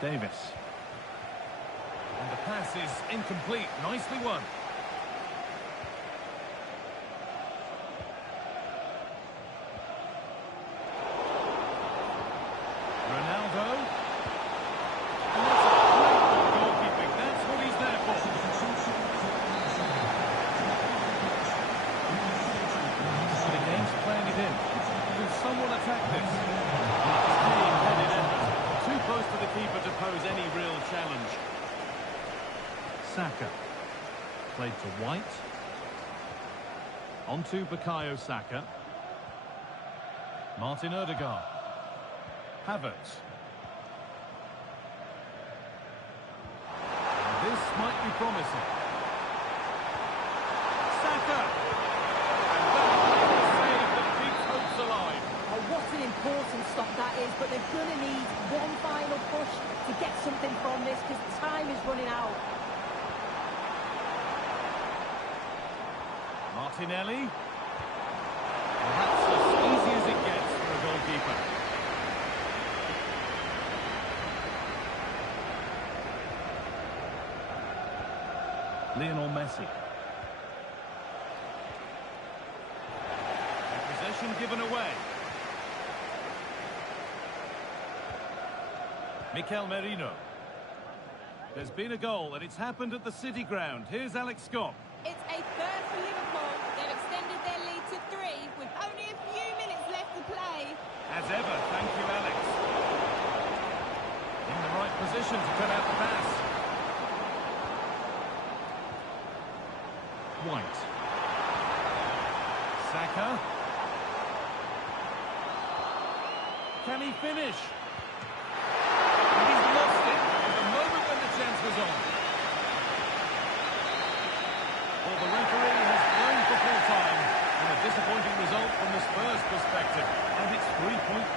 Davis. And the pass is incomplete. Nicely won. Ronaldo. And that's a great bit of goalkeeping. That's what he's there for. So the game's playing it in. Will someone attack this? It's being headed in. Too close to the keeper to pose any real challenge. Saka. Played to White. On to Bukayo Saka. Martin Odegaard. Havertz. And this might be promising. Saka! And that is a save that keeps hopes alive. Oh, what an important stop that is, but they're going to need one final push to get something from this because time is running out. Martinelli. Perhaps as easy as it gets for a goalkeeper. Lionel Messi. Possession given away. Mikel Merino. There's been a goal and it's happened at the City Ground. Here's Alex Scott. It's a third for Liverpool. They've extended their lead to 3 with only a few minutes left to play. As ever, thank you, Alex. In the right position to cut out the pass. White. Saka. Can he finish? And he's lost it at the moment when the chance was on. Well, the referee has blown for full time, and a disappointing result from the Spurs' perspective. And it's 3 points.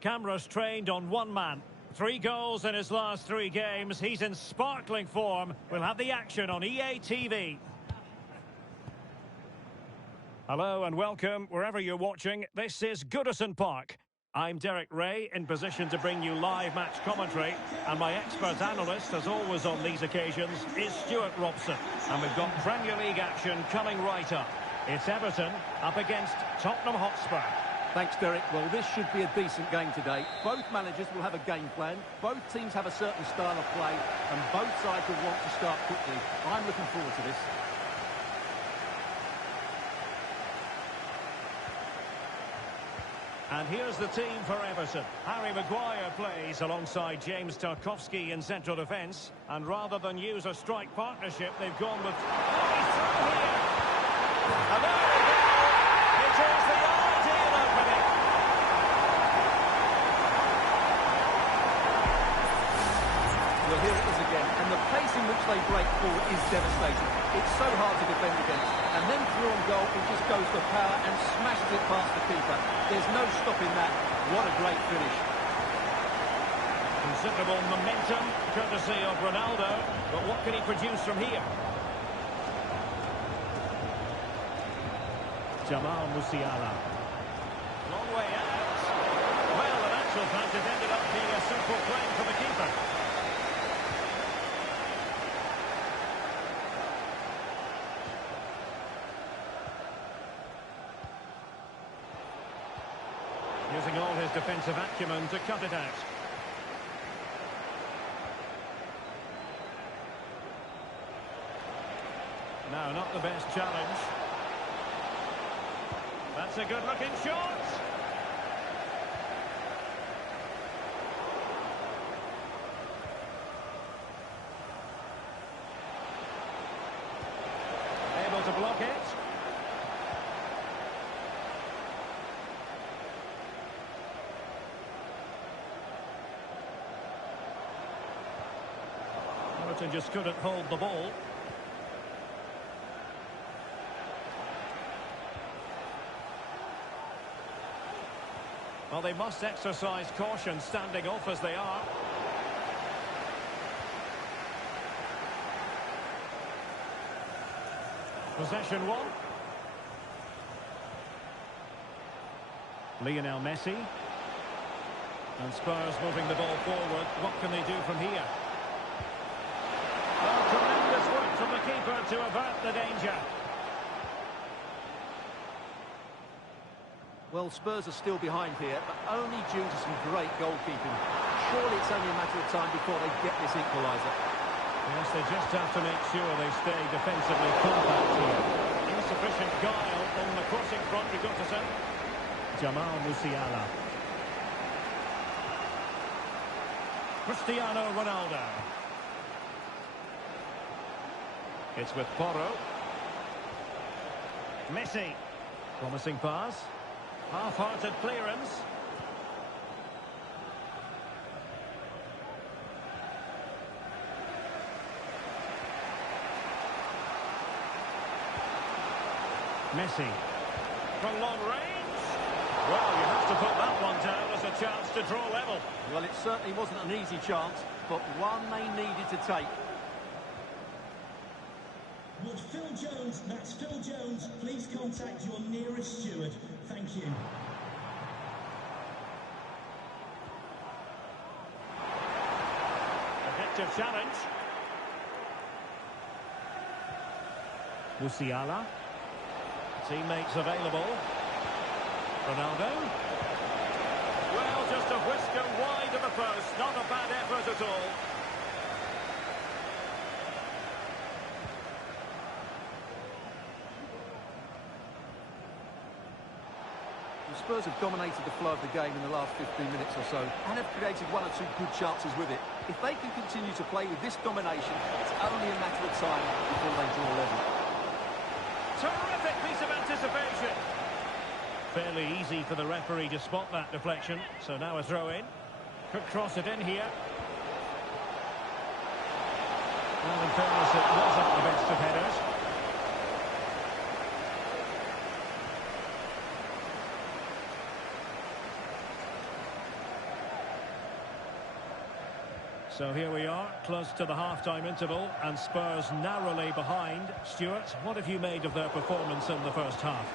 Cameras trained on one man. 3 goals in his last 3 games. He's in sparkling form. We'll have the action on EA TV. Hello and welcome wherever you're watching. This is Goodison Park. I'm Derek Ray, in position to bring you live match commentary, and my expert analyst, as always on these occasions, is Stuart Robson. And we've got Premier League action coming right up. It's Everton up against Tottenham Hotspur. Thanks, Derek. Well, this should be a decent game today. Both managers will have a game plan. Both teams have a certain style of play, and both sides will want to start quickly. I'm looking forward to this. And here's the team for Everton. Harry Maguire plays alongside James Tarkowski in central defence. And rather than use a strike partnership, they've gone with... Oh, he's through here! And there we go! It is the ideal opening! Well, here it is again. And the pace in which they break forward is devastating. It's so hard to defend against. And then through on goal, it just goes to power and smashes it past the keeper. There's no stopping that. What a great finish. Considerable momentum, courtesy of Ronaldo. But what can he produce from here? Jamal Musiala. Long way out. Well, in actual fact, it ended up being a simple claim for the keeper. Using all his defensive acumen to cut it out. No, not the best challenge. That's a good-looking shot. Able to block it. Everton just couldn't hold the ball. Well, they must exercise caution standing off as they are. Possession one. Lionel Messi. And Spurs moving the ball forward. What can they do from here? Oh, tremendous work from the keeper to avert the danger. Well, Spurs are still behind here, but only due to some great goalkeeping. Surely it's only a matter of time before they get this equaliser. Yes, they just have to make sure they stay defensively compact here. Insufficient guile on the crossing front, we've got to say. Jamal Musiala. Cristiano Ronaldo. It's with Porro. Messi. Promising pass. Half-hearted clearance. Messi. From long range. Well, you have to put that one down as a chance to draw level. Well, it certainly wasn't an easy chance, but one they needed to take. Would Phil Jones, that's Phil Jones, please contact your nearest steward. Thank you. Effective challenge. Musiala. Teammates available. Ronaldo. Well, just a whisker wide of the post. Not a bad effort at all. The Spurs have dominated the flow of the game in the last 15 minutes or so and have created one or two good chances with it. If they can continue to play with this domination, it's only a matter of time before they draw level. Terrific piece of anticipation. Fairly easy for the referee to spot that deflection. So now a throw in. Could cross it in here. Well, in fairness, it wasn't the best of headers. So here we are, close to the half-time interval, and Spurs narrowly behind. Stuart, what have you made of their performance in the first half?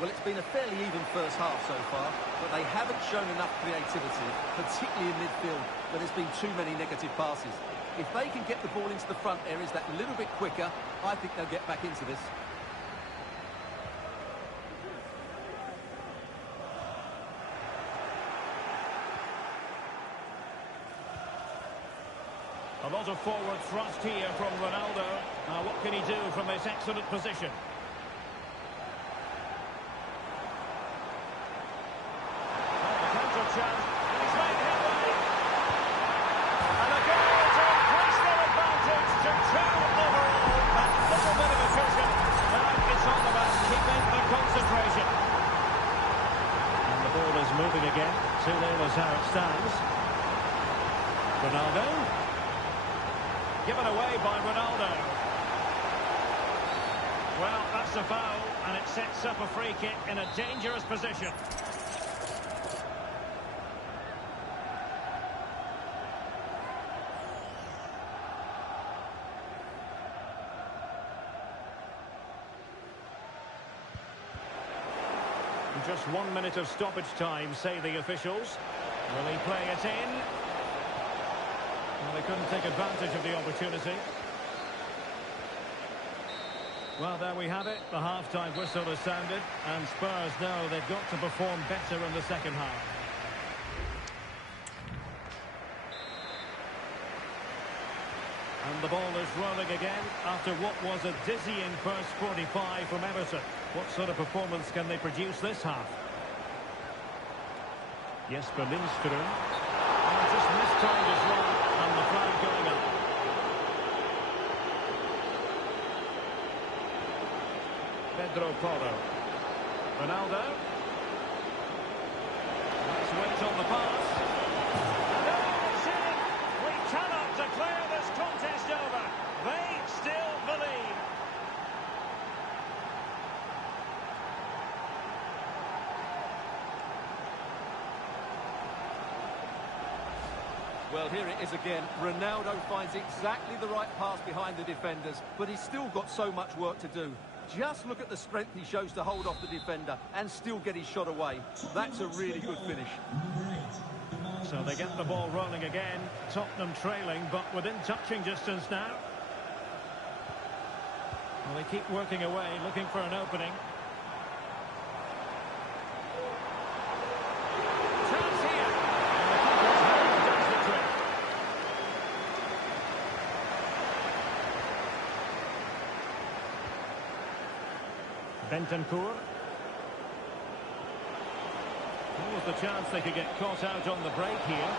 Well, it's been a fairly even first half so far, but they haven't shown enough creativity, particularly in midfield, where there's been too many negative passes. If they can get the ball into the front areas that little bit quicker, I think they'll get back into this. A lot of forward thrust here from Ronaldo. Now, what can he do from this excellent position? Well, the counter chance, and he's made headway. And a goal to increase their advantage to 2 overall. That little bit of a cushion. Now it's all about keeping the concentration. And the ball is moving again. 2-0 is how it stands. Ronaldo. Given away by Ronaldo. Well, that's a foul, and it sets up a free kick in a dangerous position. Just 1 minute of stoppage time, say the officials. Will he play it in? Well, they couldn't take advantage of the opportunity. Well, there we have it. The half-time whistle has sounded, and Spurs know they've got to perform better in the second half. And the ball is rolling again after what was a dizzying first 45 from Everton. What sort of performance can they produce this half? Jesper Lindström. Just mistimed his run, and the flag going up. Pedro Porro. Ronaldo. Let's wait on the pass. No, it's in! We cannot declare this contest over. They still believe. Well, here it is again. Ronaldo finds exactly the right pass behind the defenders, but he's still got so much work to do. Just look at the strength he shows to hold off the defender and still get his shot away. That's a really good finish. So they get the ball rolling again. Tottenham trailing, but within touching distance now. Well, they keep working away, looking for an opening. Bentancur. What was the chance they could get caught out on the break here?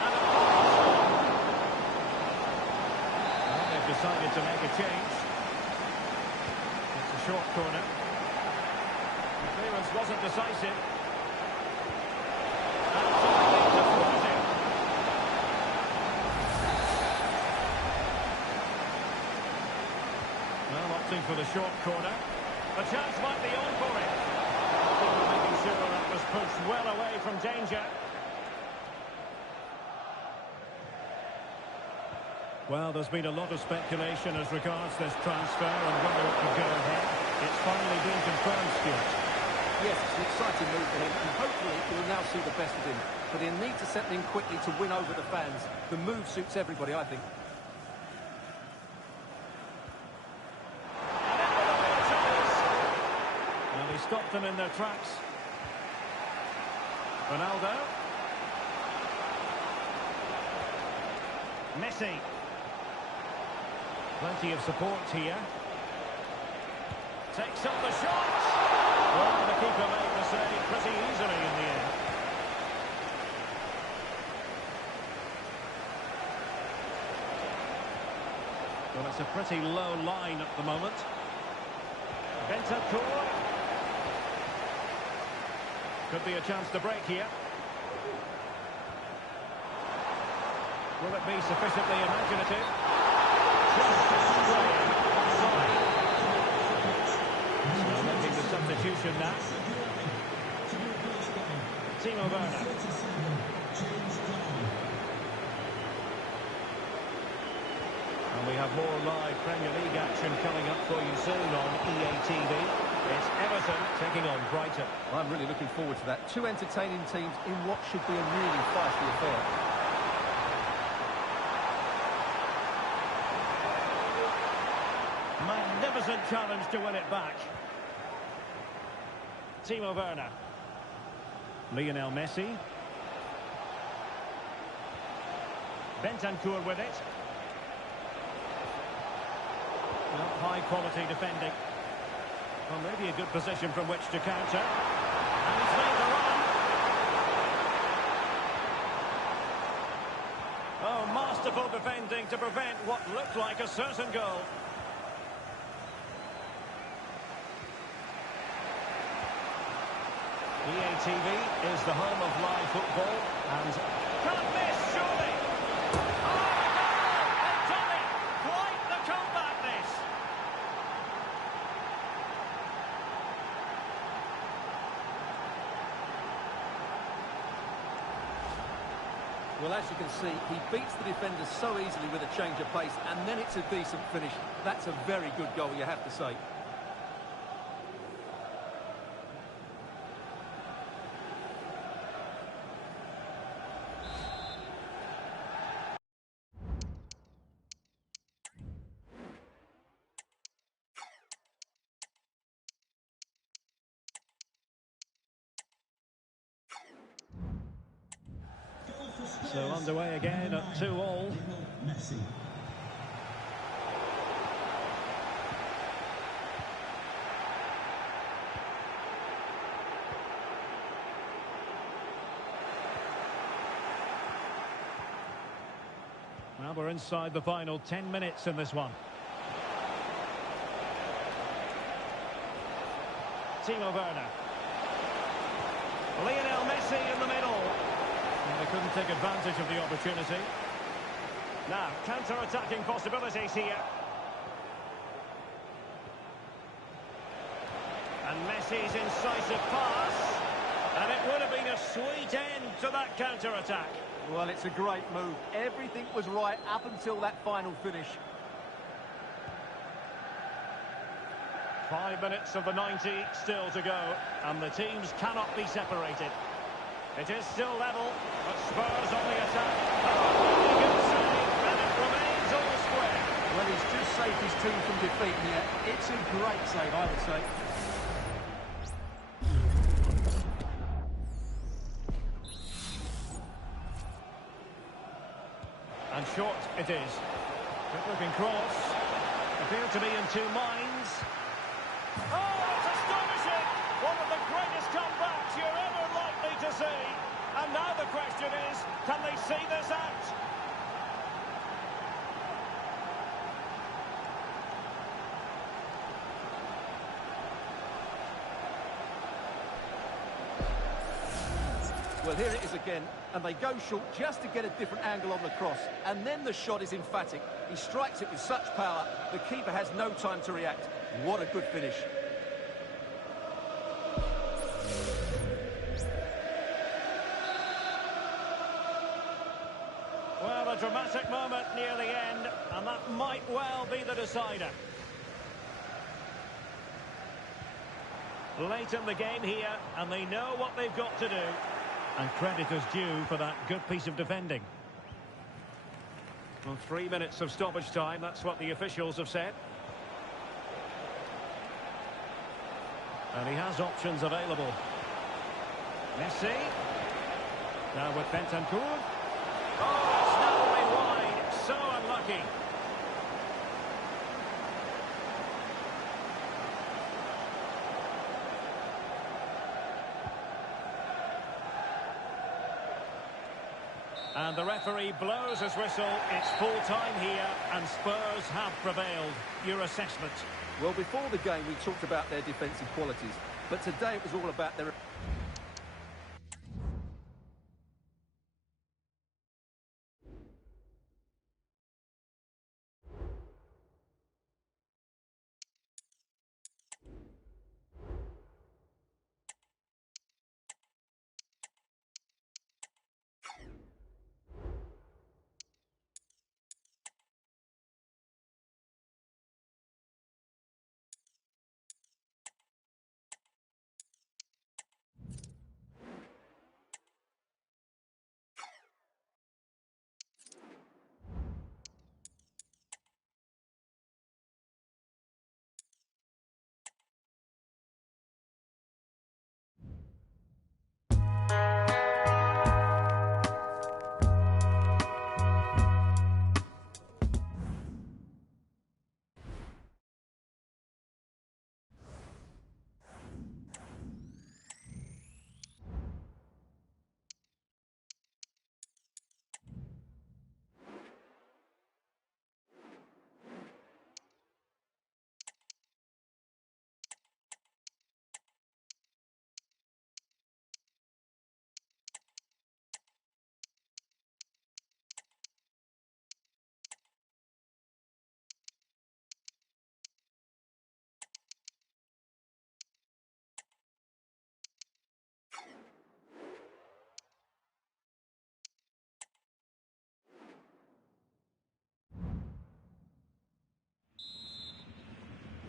And well, they've decided to make a change. It's a short corner. The clearance wasn't decisive. And it's to thwart it. Well, opting for the short corner. The chance might be on for it. Making sure that was pushed well away from danger. Well, there's been a lot of speculation as regards this transfer and whether it could go ahead. It's finally been confirmed, Stuart. Yes, it's an exciting move for him, and hopefully he'll now see the best of him. But he'll need to settle in quickly to win over the fans. The move suits everybody, I think. He stopped them in their tracks. Ronaldo. Messi. Plenty of support here. Takes up the shot. Well, the keeper made the save pretty easily in the end. Well, it's a pretty low line at the moment. Bentancur. Could be a chance to break here. Will it be sufficiently imaginative? Just spraying offside. So making the substitution now. Timo Werner. And we have more live Premier League action coming up for you soon on EA TV. It's Everton taking on Brighton. I'm really looking forward to that. Two entertaining teams in what should be a really feisty affair. Magnificent challenge to win it back. Timo Werner. Lionel Messi. Bentancur with it. Well, high quality defending. Well, maybe a good position from which to counter. And he's made the run. Oh, masterful defending to prevent what looked like a certain goal. EA TV is the home of live football, and can't miss, surely! Oh, they've done it! Quite the comeback, this! Well, as you can see, he beats the defender so easily with a change of pace, and then it's a decent finish. That's a very good goal, you have to say. So underway again at 2-2. Messi. Now we're inside the final 10 minutes in this one. Timo Werner. Lionel Messi in the middle. And they couldn't take advantage of the opportunity. Now, counter-attacking possibilities here. And Messi's incisive pass. And it would have been a sweet end to that counter-attack. Well, it's a great move. Everything was right up until that final finish. 5 minutes of the 90 still to go. And the teams cannot be separated. It is still level, but Spurs on the attack. Oh, really good save, and it remains all square. Well, he's just saved his team from defeat here. It's a great save, I would say. And short it is. Good looking cross. Appear to be in two minds. Oh, it's astonishing! One of the greatest comebacks you're ever likely to see. And now the question is, can they see this out? Well, here it is again, and they go short just to get a different angle on the cross. And then the shot is emphatic. He strikes it with such power, the keeper has no time to react. What a good finish. Well, a dramatic moment near the end, and that might well be the decider. Late in the game here, and they know what they've got to do. And credit is due for that good piece of defending. Well, 3 minutes of stoppage time, that's what the officials have said. And he has options available. Messi. Now with Bentancur. Oh, it's narrowly wide. So unlucky. And the referee blows his whistle. It's full time here, and Spurs have prevailed. Your assessment? Well, before the game, we talked about their defensive qualities, but today it was all about their...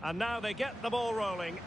And now they get the ball rolling.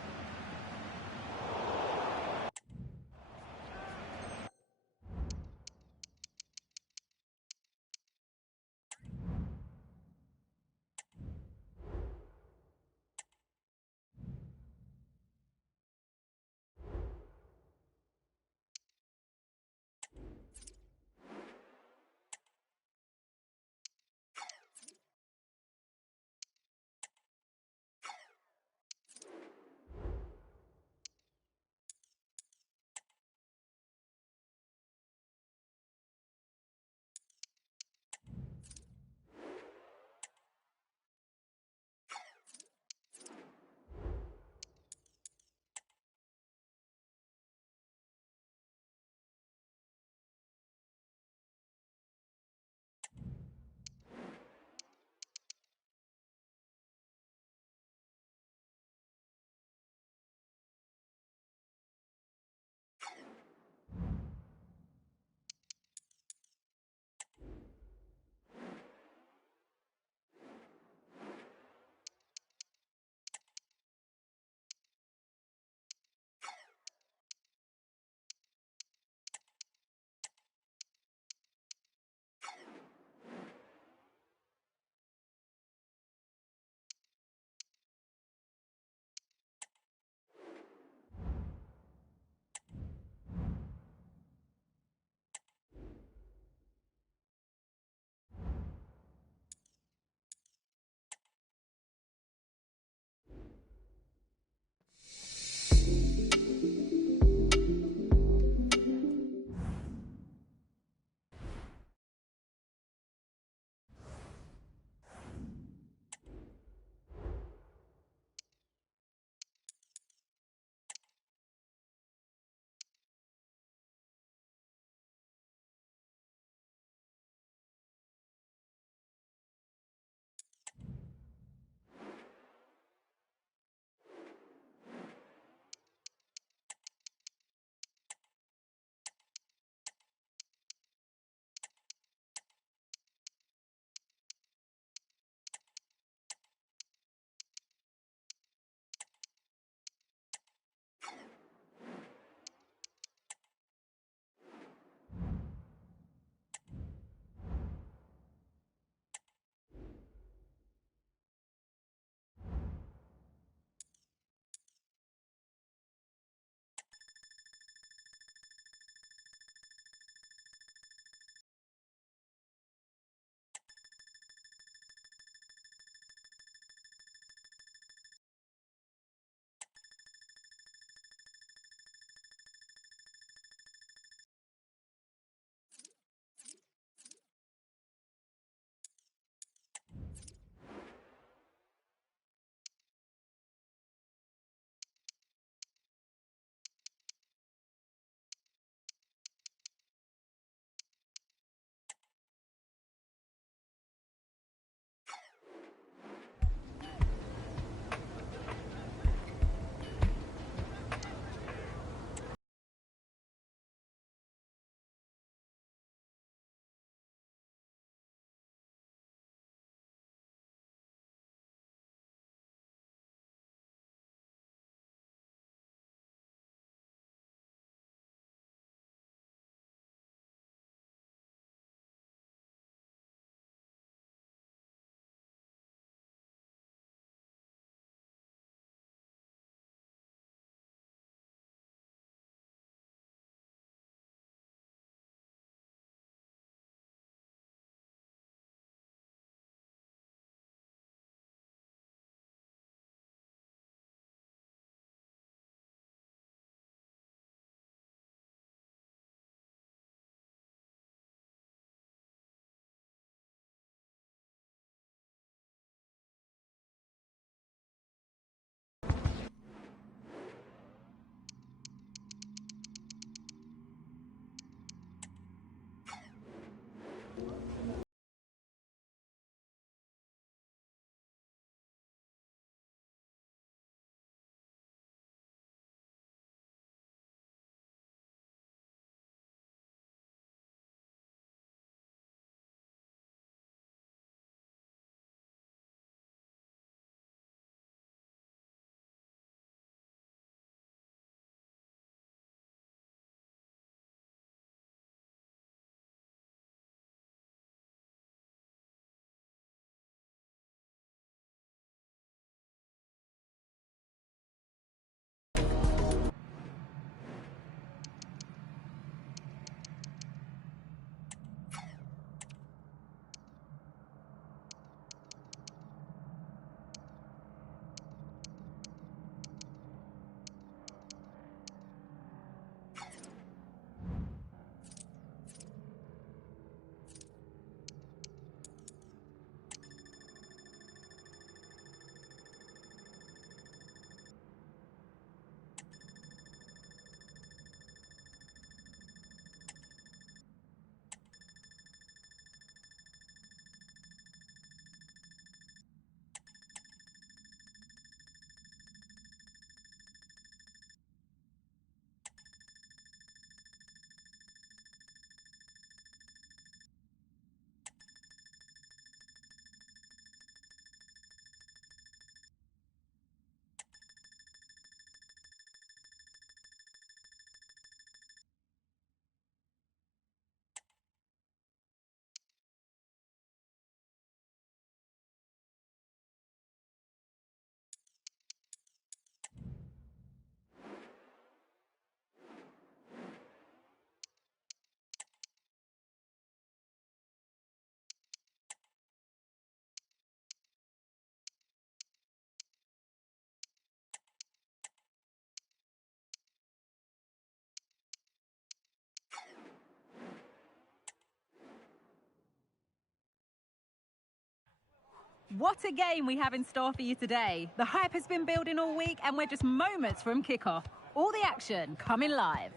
What a game we have in store for you today. The hype has been building all week and we're just moments from kickoff. All the action coming live.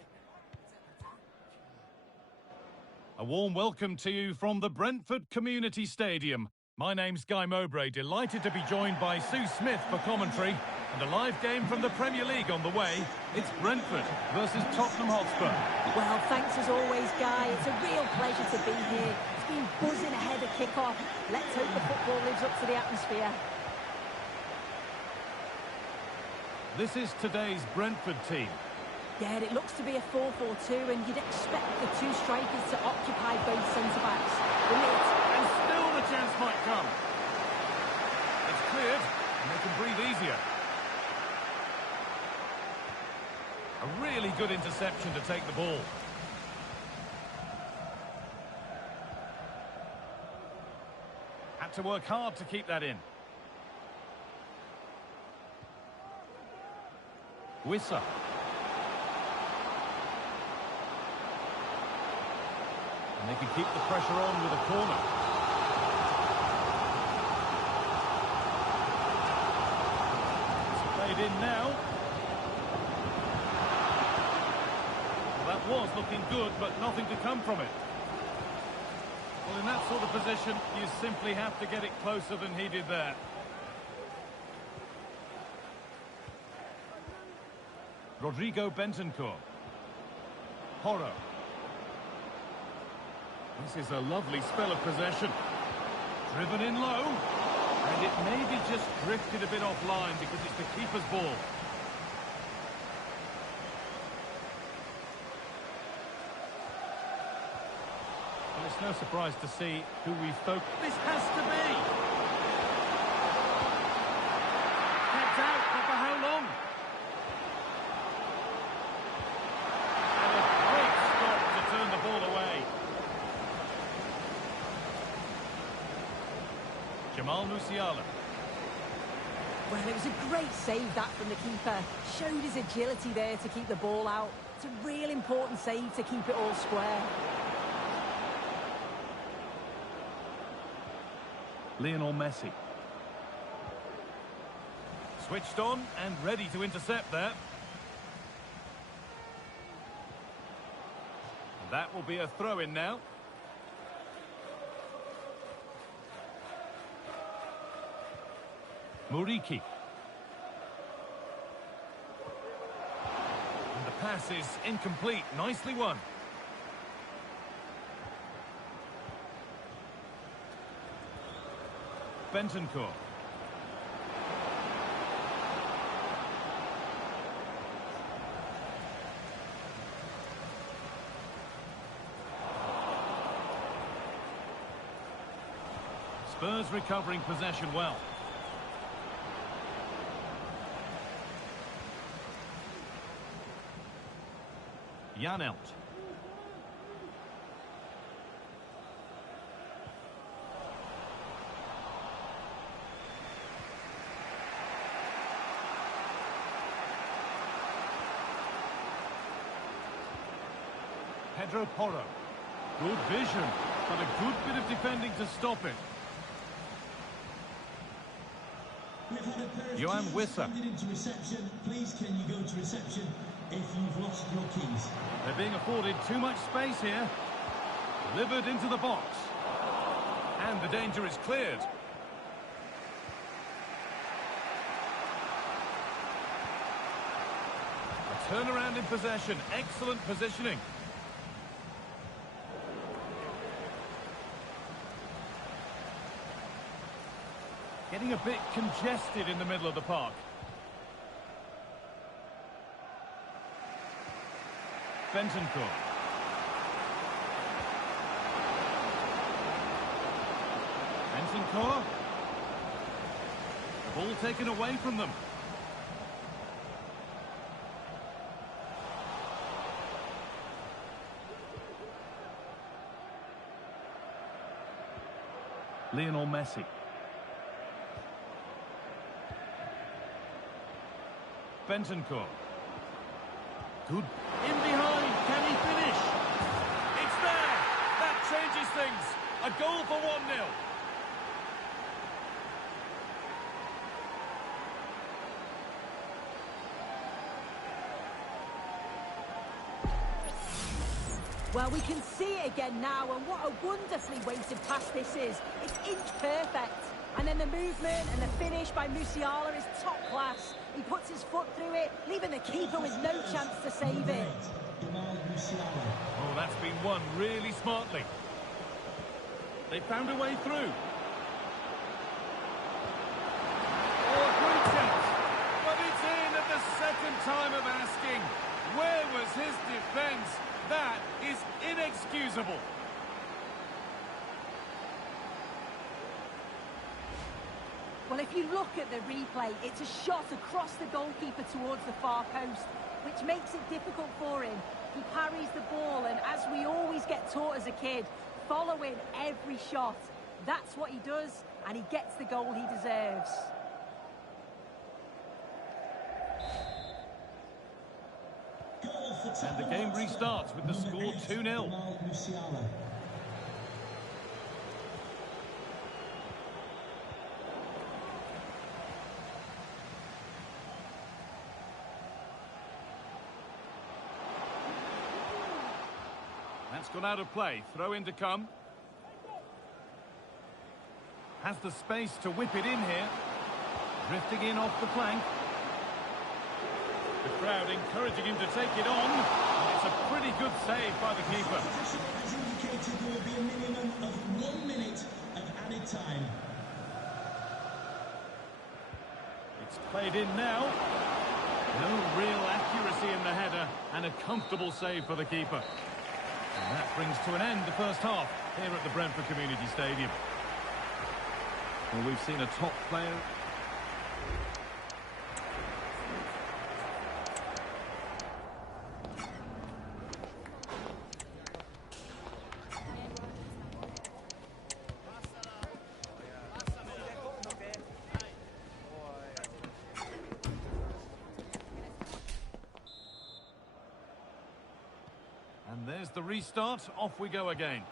A warm welcome to you from the Brentford Community Stadium. My name's Guy Mowbray, delighted to be joined by Sue Smith for commentary. And a live game from the Premier League on the way. It's Brentford versus Tottenham Hotspur. Well, thanks as always, Guy. It's a real pleasure to be here. It's been buzzing ahead of kick-off. Let's hope the football lives up to the atmosphere. This is today's Brentford team. Yeah, it looks to be a 4-4-2, and you'd expect the two strikers to occupy both centre-backs. And still the chance might come. It's cleared, and they can breathe easier. A really good interception to take the ball. Had to work hard to keep that in. Wissa. And they can keep the pressure on with a corner. It's played in now. Well, that was looking good, but nothing to come from it. Well, in that sort of position, you simply have to get it closer than he did there. Rodrigo Bentancur. Porro. This is a lovely spell of possession. Driven in low. And it maybe just drifted a bit offline because it's the keeper's ball. Well, it's no surprise to see who we spoke. This has to be! Kept out, but for how long? And a great stop to turn the ball away. Jamal Musiala. Well, it was a great save, that, from the keeper. Showed his agility there to keep the ball out. It's a real important save to keep it all square. Lionel Messi. Switched on and ready to intercept there. And that will be a throw-in now. Muriqi. And the pass is incomplete. Nicely won. Bentancur. Spurs recovering possession well. Janelt. Pedro Porro. Good vision, but a good bit of defending to stop it. Yoane Wissa. Into reception. Please, can you go to reception if you've lost your keys? They're being afforded too much space here. Delivered into the box. And the danger is cleared. A turnaround in possession. Excellent positioning. Getting a bit congested in the middle of the park. Bentancur. Bentancur. The ball taken away from them. Lionel Messi. Bentancur. Good. In behind. Can he finish? It's there. That changes things. A goal for 1-0. Well, we can see it again now, and what a wonderfully weighted pass this is. It's inch perfect. And then the movement and the finish by Musiala is top class. He puts his foot through it, leaving the keeper with no chance to save it. Oh, that's been won really smartly. They found a way through. Oh, great chance. But it's in at the second time of asking. Where was his defence? That is inexcusable. Well, if you look at the replay, it's a shot across the goalkeeper towards the far post, which makes it difficult for him. He parries the ball, and as we always get taught as a kid, following every shot. That's what he does, and he gets the goal he deserves. And the game restarts with the score 2-0. That's gone out of play. Throw in to come. Has the space to whip it in here. Drifting in off the flank. The crowd encouraging him to take it on. And it's a pretty good save by the keeper. As indicated, there will be a minimum of 1 minute of added time. It's played in now. No real accuracy in the header, and a comfortable save for the keeper. And that brings to an end the first half here at the Brentford Community Stadium. Well, we've seen a top player. And there's the restart. Off we go again.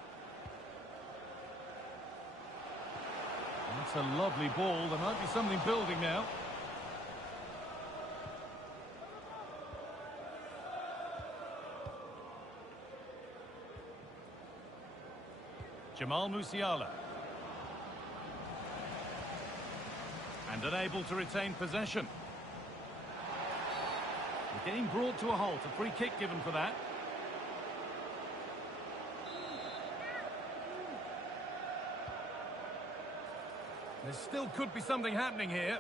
That's a lovely ball. There might be something building now. Jamal Musiala. And unable to retain possession. The game brought to a halt. A free kick given for that. There still could be something happening here.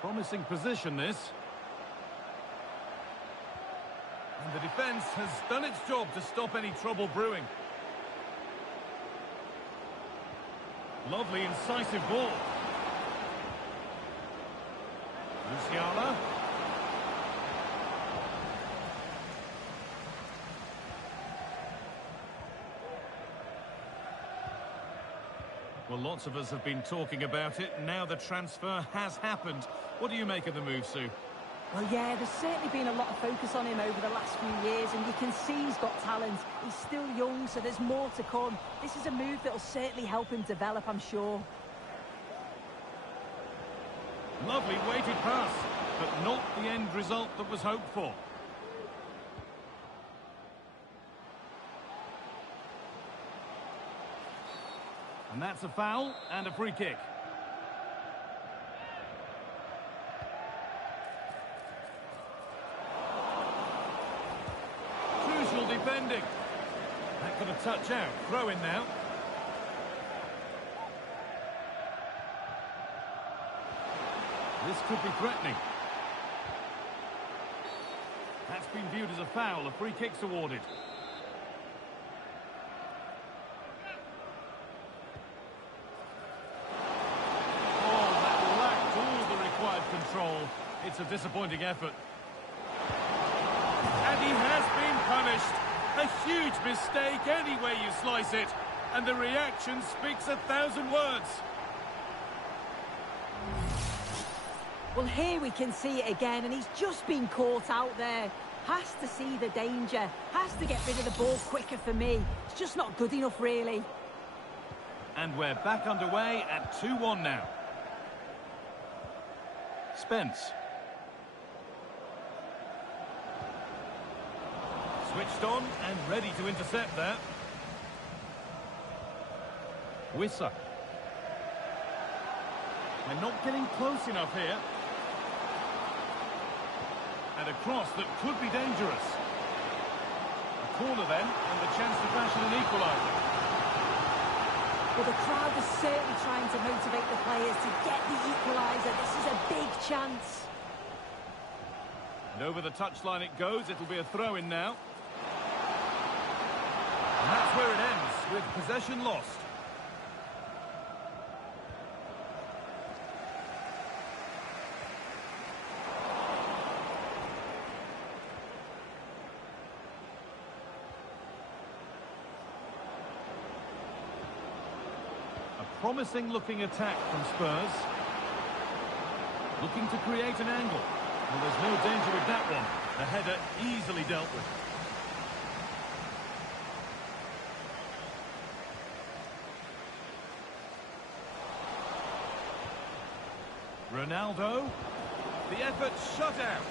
Promising position, this. And the defence has done its job to stop any trouble brewing. Lovely, incisive ball. Musiala. Well, lots of us have been talking about it. Now the transfer has happened. What do you make of the move, Sue? Well, yeah, there's certainly been a lot of focus on him over the last few years, and you can see he's got talent. He's still young, so there's more to come. This is a move that will certainly help him develop, I'm sure. Lovely weighted pass, but not the end result that was hoped for. And that's a foul and a free kick. Crucial defending. That got a touch out. Throw in now. This could be threatening. That's been viewed as a foul. A free kick's awarded. Control. It's a disappointing effort. And he has been punished. A huge mistake any way you slice it. And the reaction speaks 1,000 words. Well, here we can see it again, and he's just been caught out there. Has to see the danger. Has to get rid of the ball quicker for me. It's just not good enough, really. And we're back underway at 2-1 now. Spence. Switched on and ready to intercept there. Wissa. They're not getting close enough here. And a cross that could be dangerous. A corner then, and the chance to fashion an equaliser. Well, the crowd is certainly trying to motivate the players to get the equaliser. This is a big chance. And over the touchline it goes. It'll be a throw-in now. And that's where it ends, with possession lost. Promising looking attack from Spurs. Looking to create an angle. Well, there's no danger with that one. The header easily dealt with. Ronaldo. The effort shut out.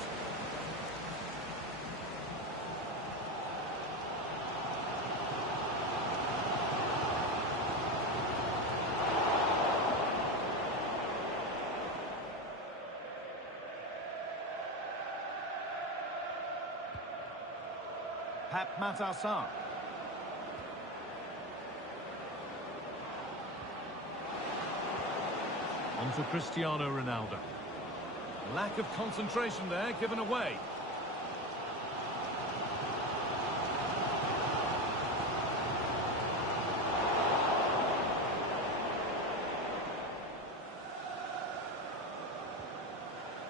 Pep Matassar. On to Cristiano Ronaldo. Lack of concentration there, given away.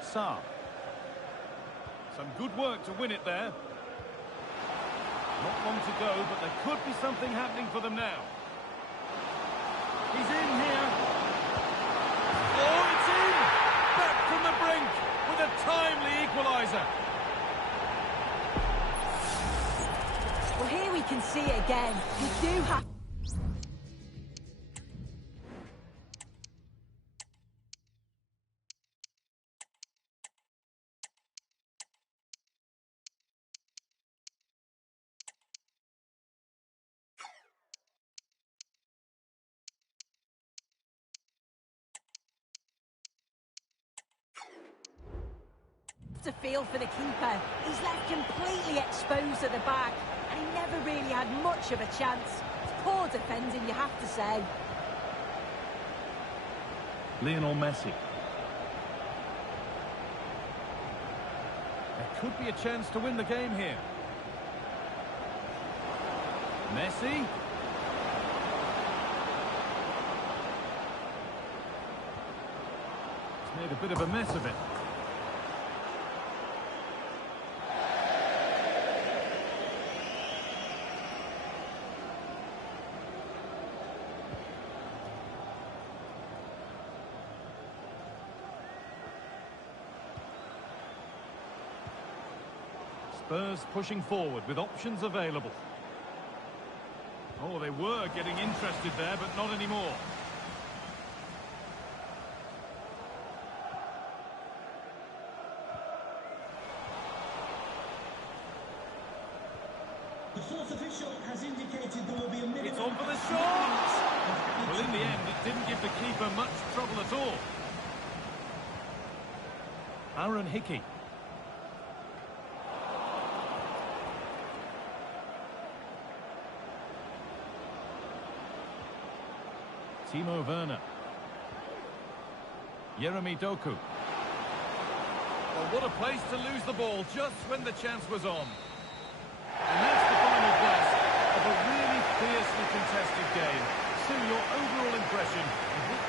Sarr. Some good work to win it there. Not long to go, but there could be something happening for them now. He's in here. Oh, it's in! Back from the brink with a timely equaliser. Well, here we can see it again. You do have... to feel for the keeper. He's left completely exposed at the back, and he never really had much of a chance. It's poor defending, you have to say. Lionel Messi. There could be a chance to win the game here. Messi. He's made a bit of a mess of it. Spurs pushing forward with options available. Oh, they were getting interested there, but not anymore. The fourth official has indicated there will be a minimum... It's on for the shot! Well, in the end, it didn't give the keeper much trouble at all. Aaron Hickey. Timo Werner. Jeremy Doku. Well, what a place to lose the ball just when the chance was on. And that's the final burst of a really fiercely contested game. Sue, your overall impression of what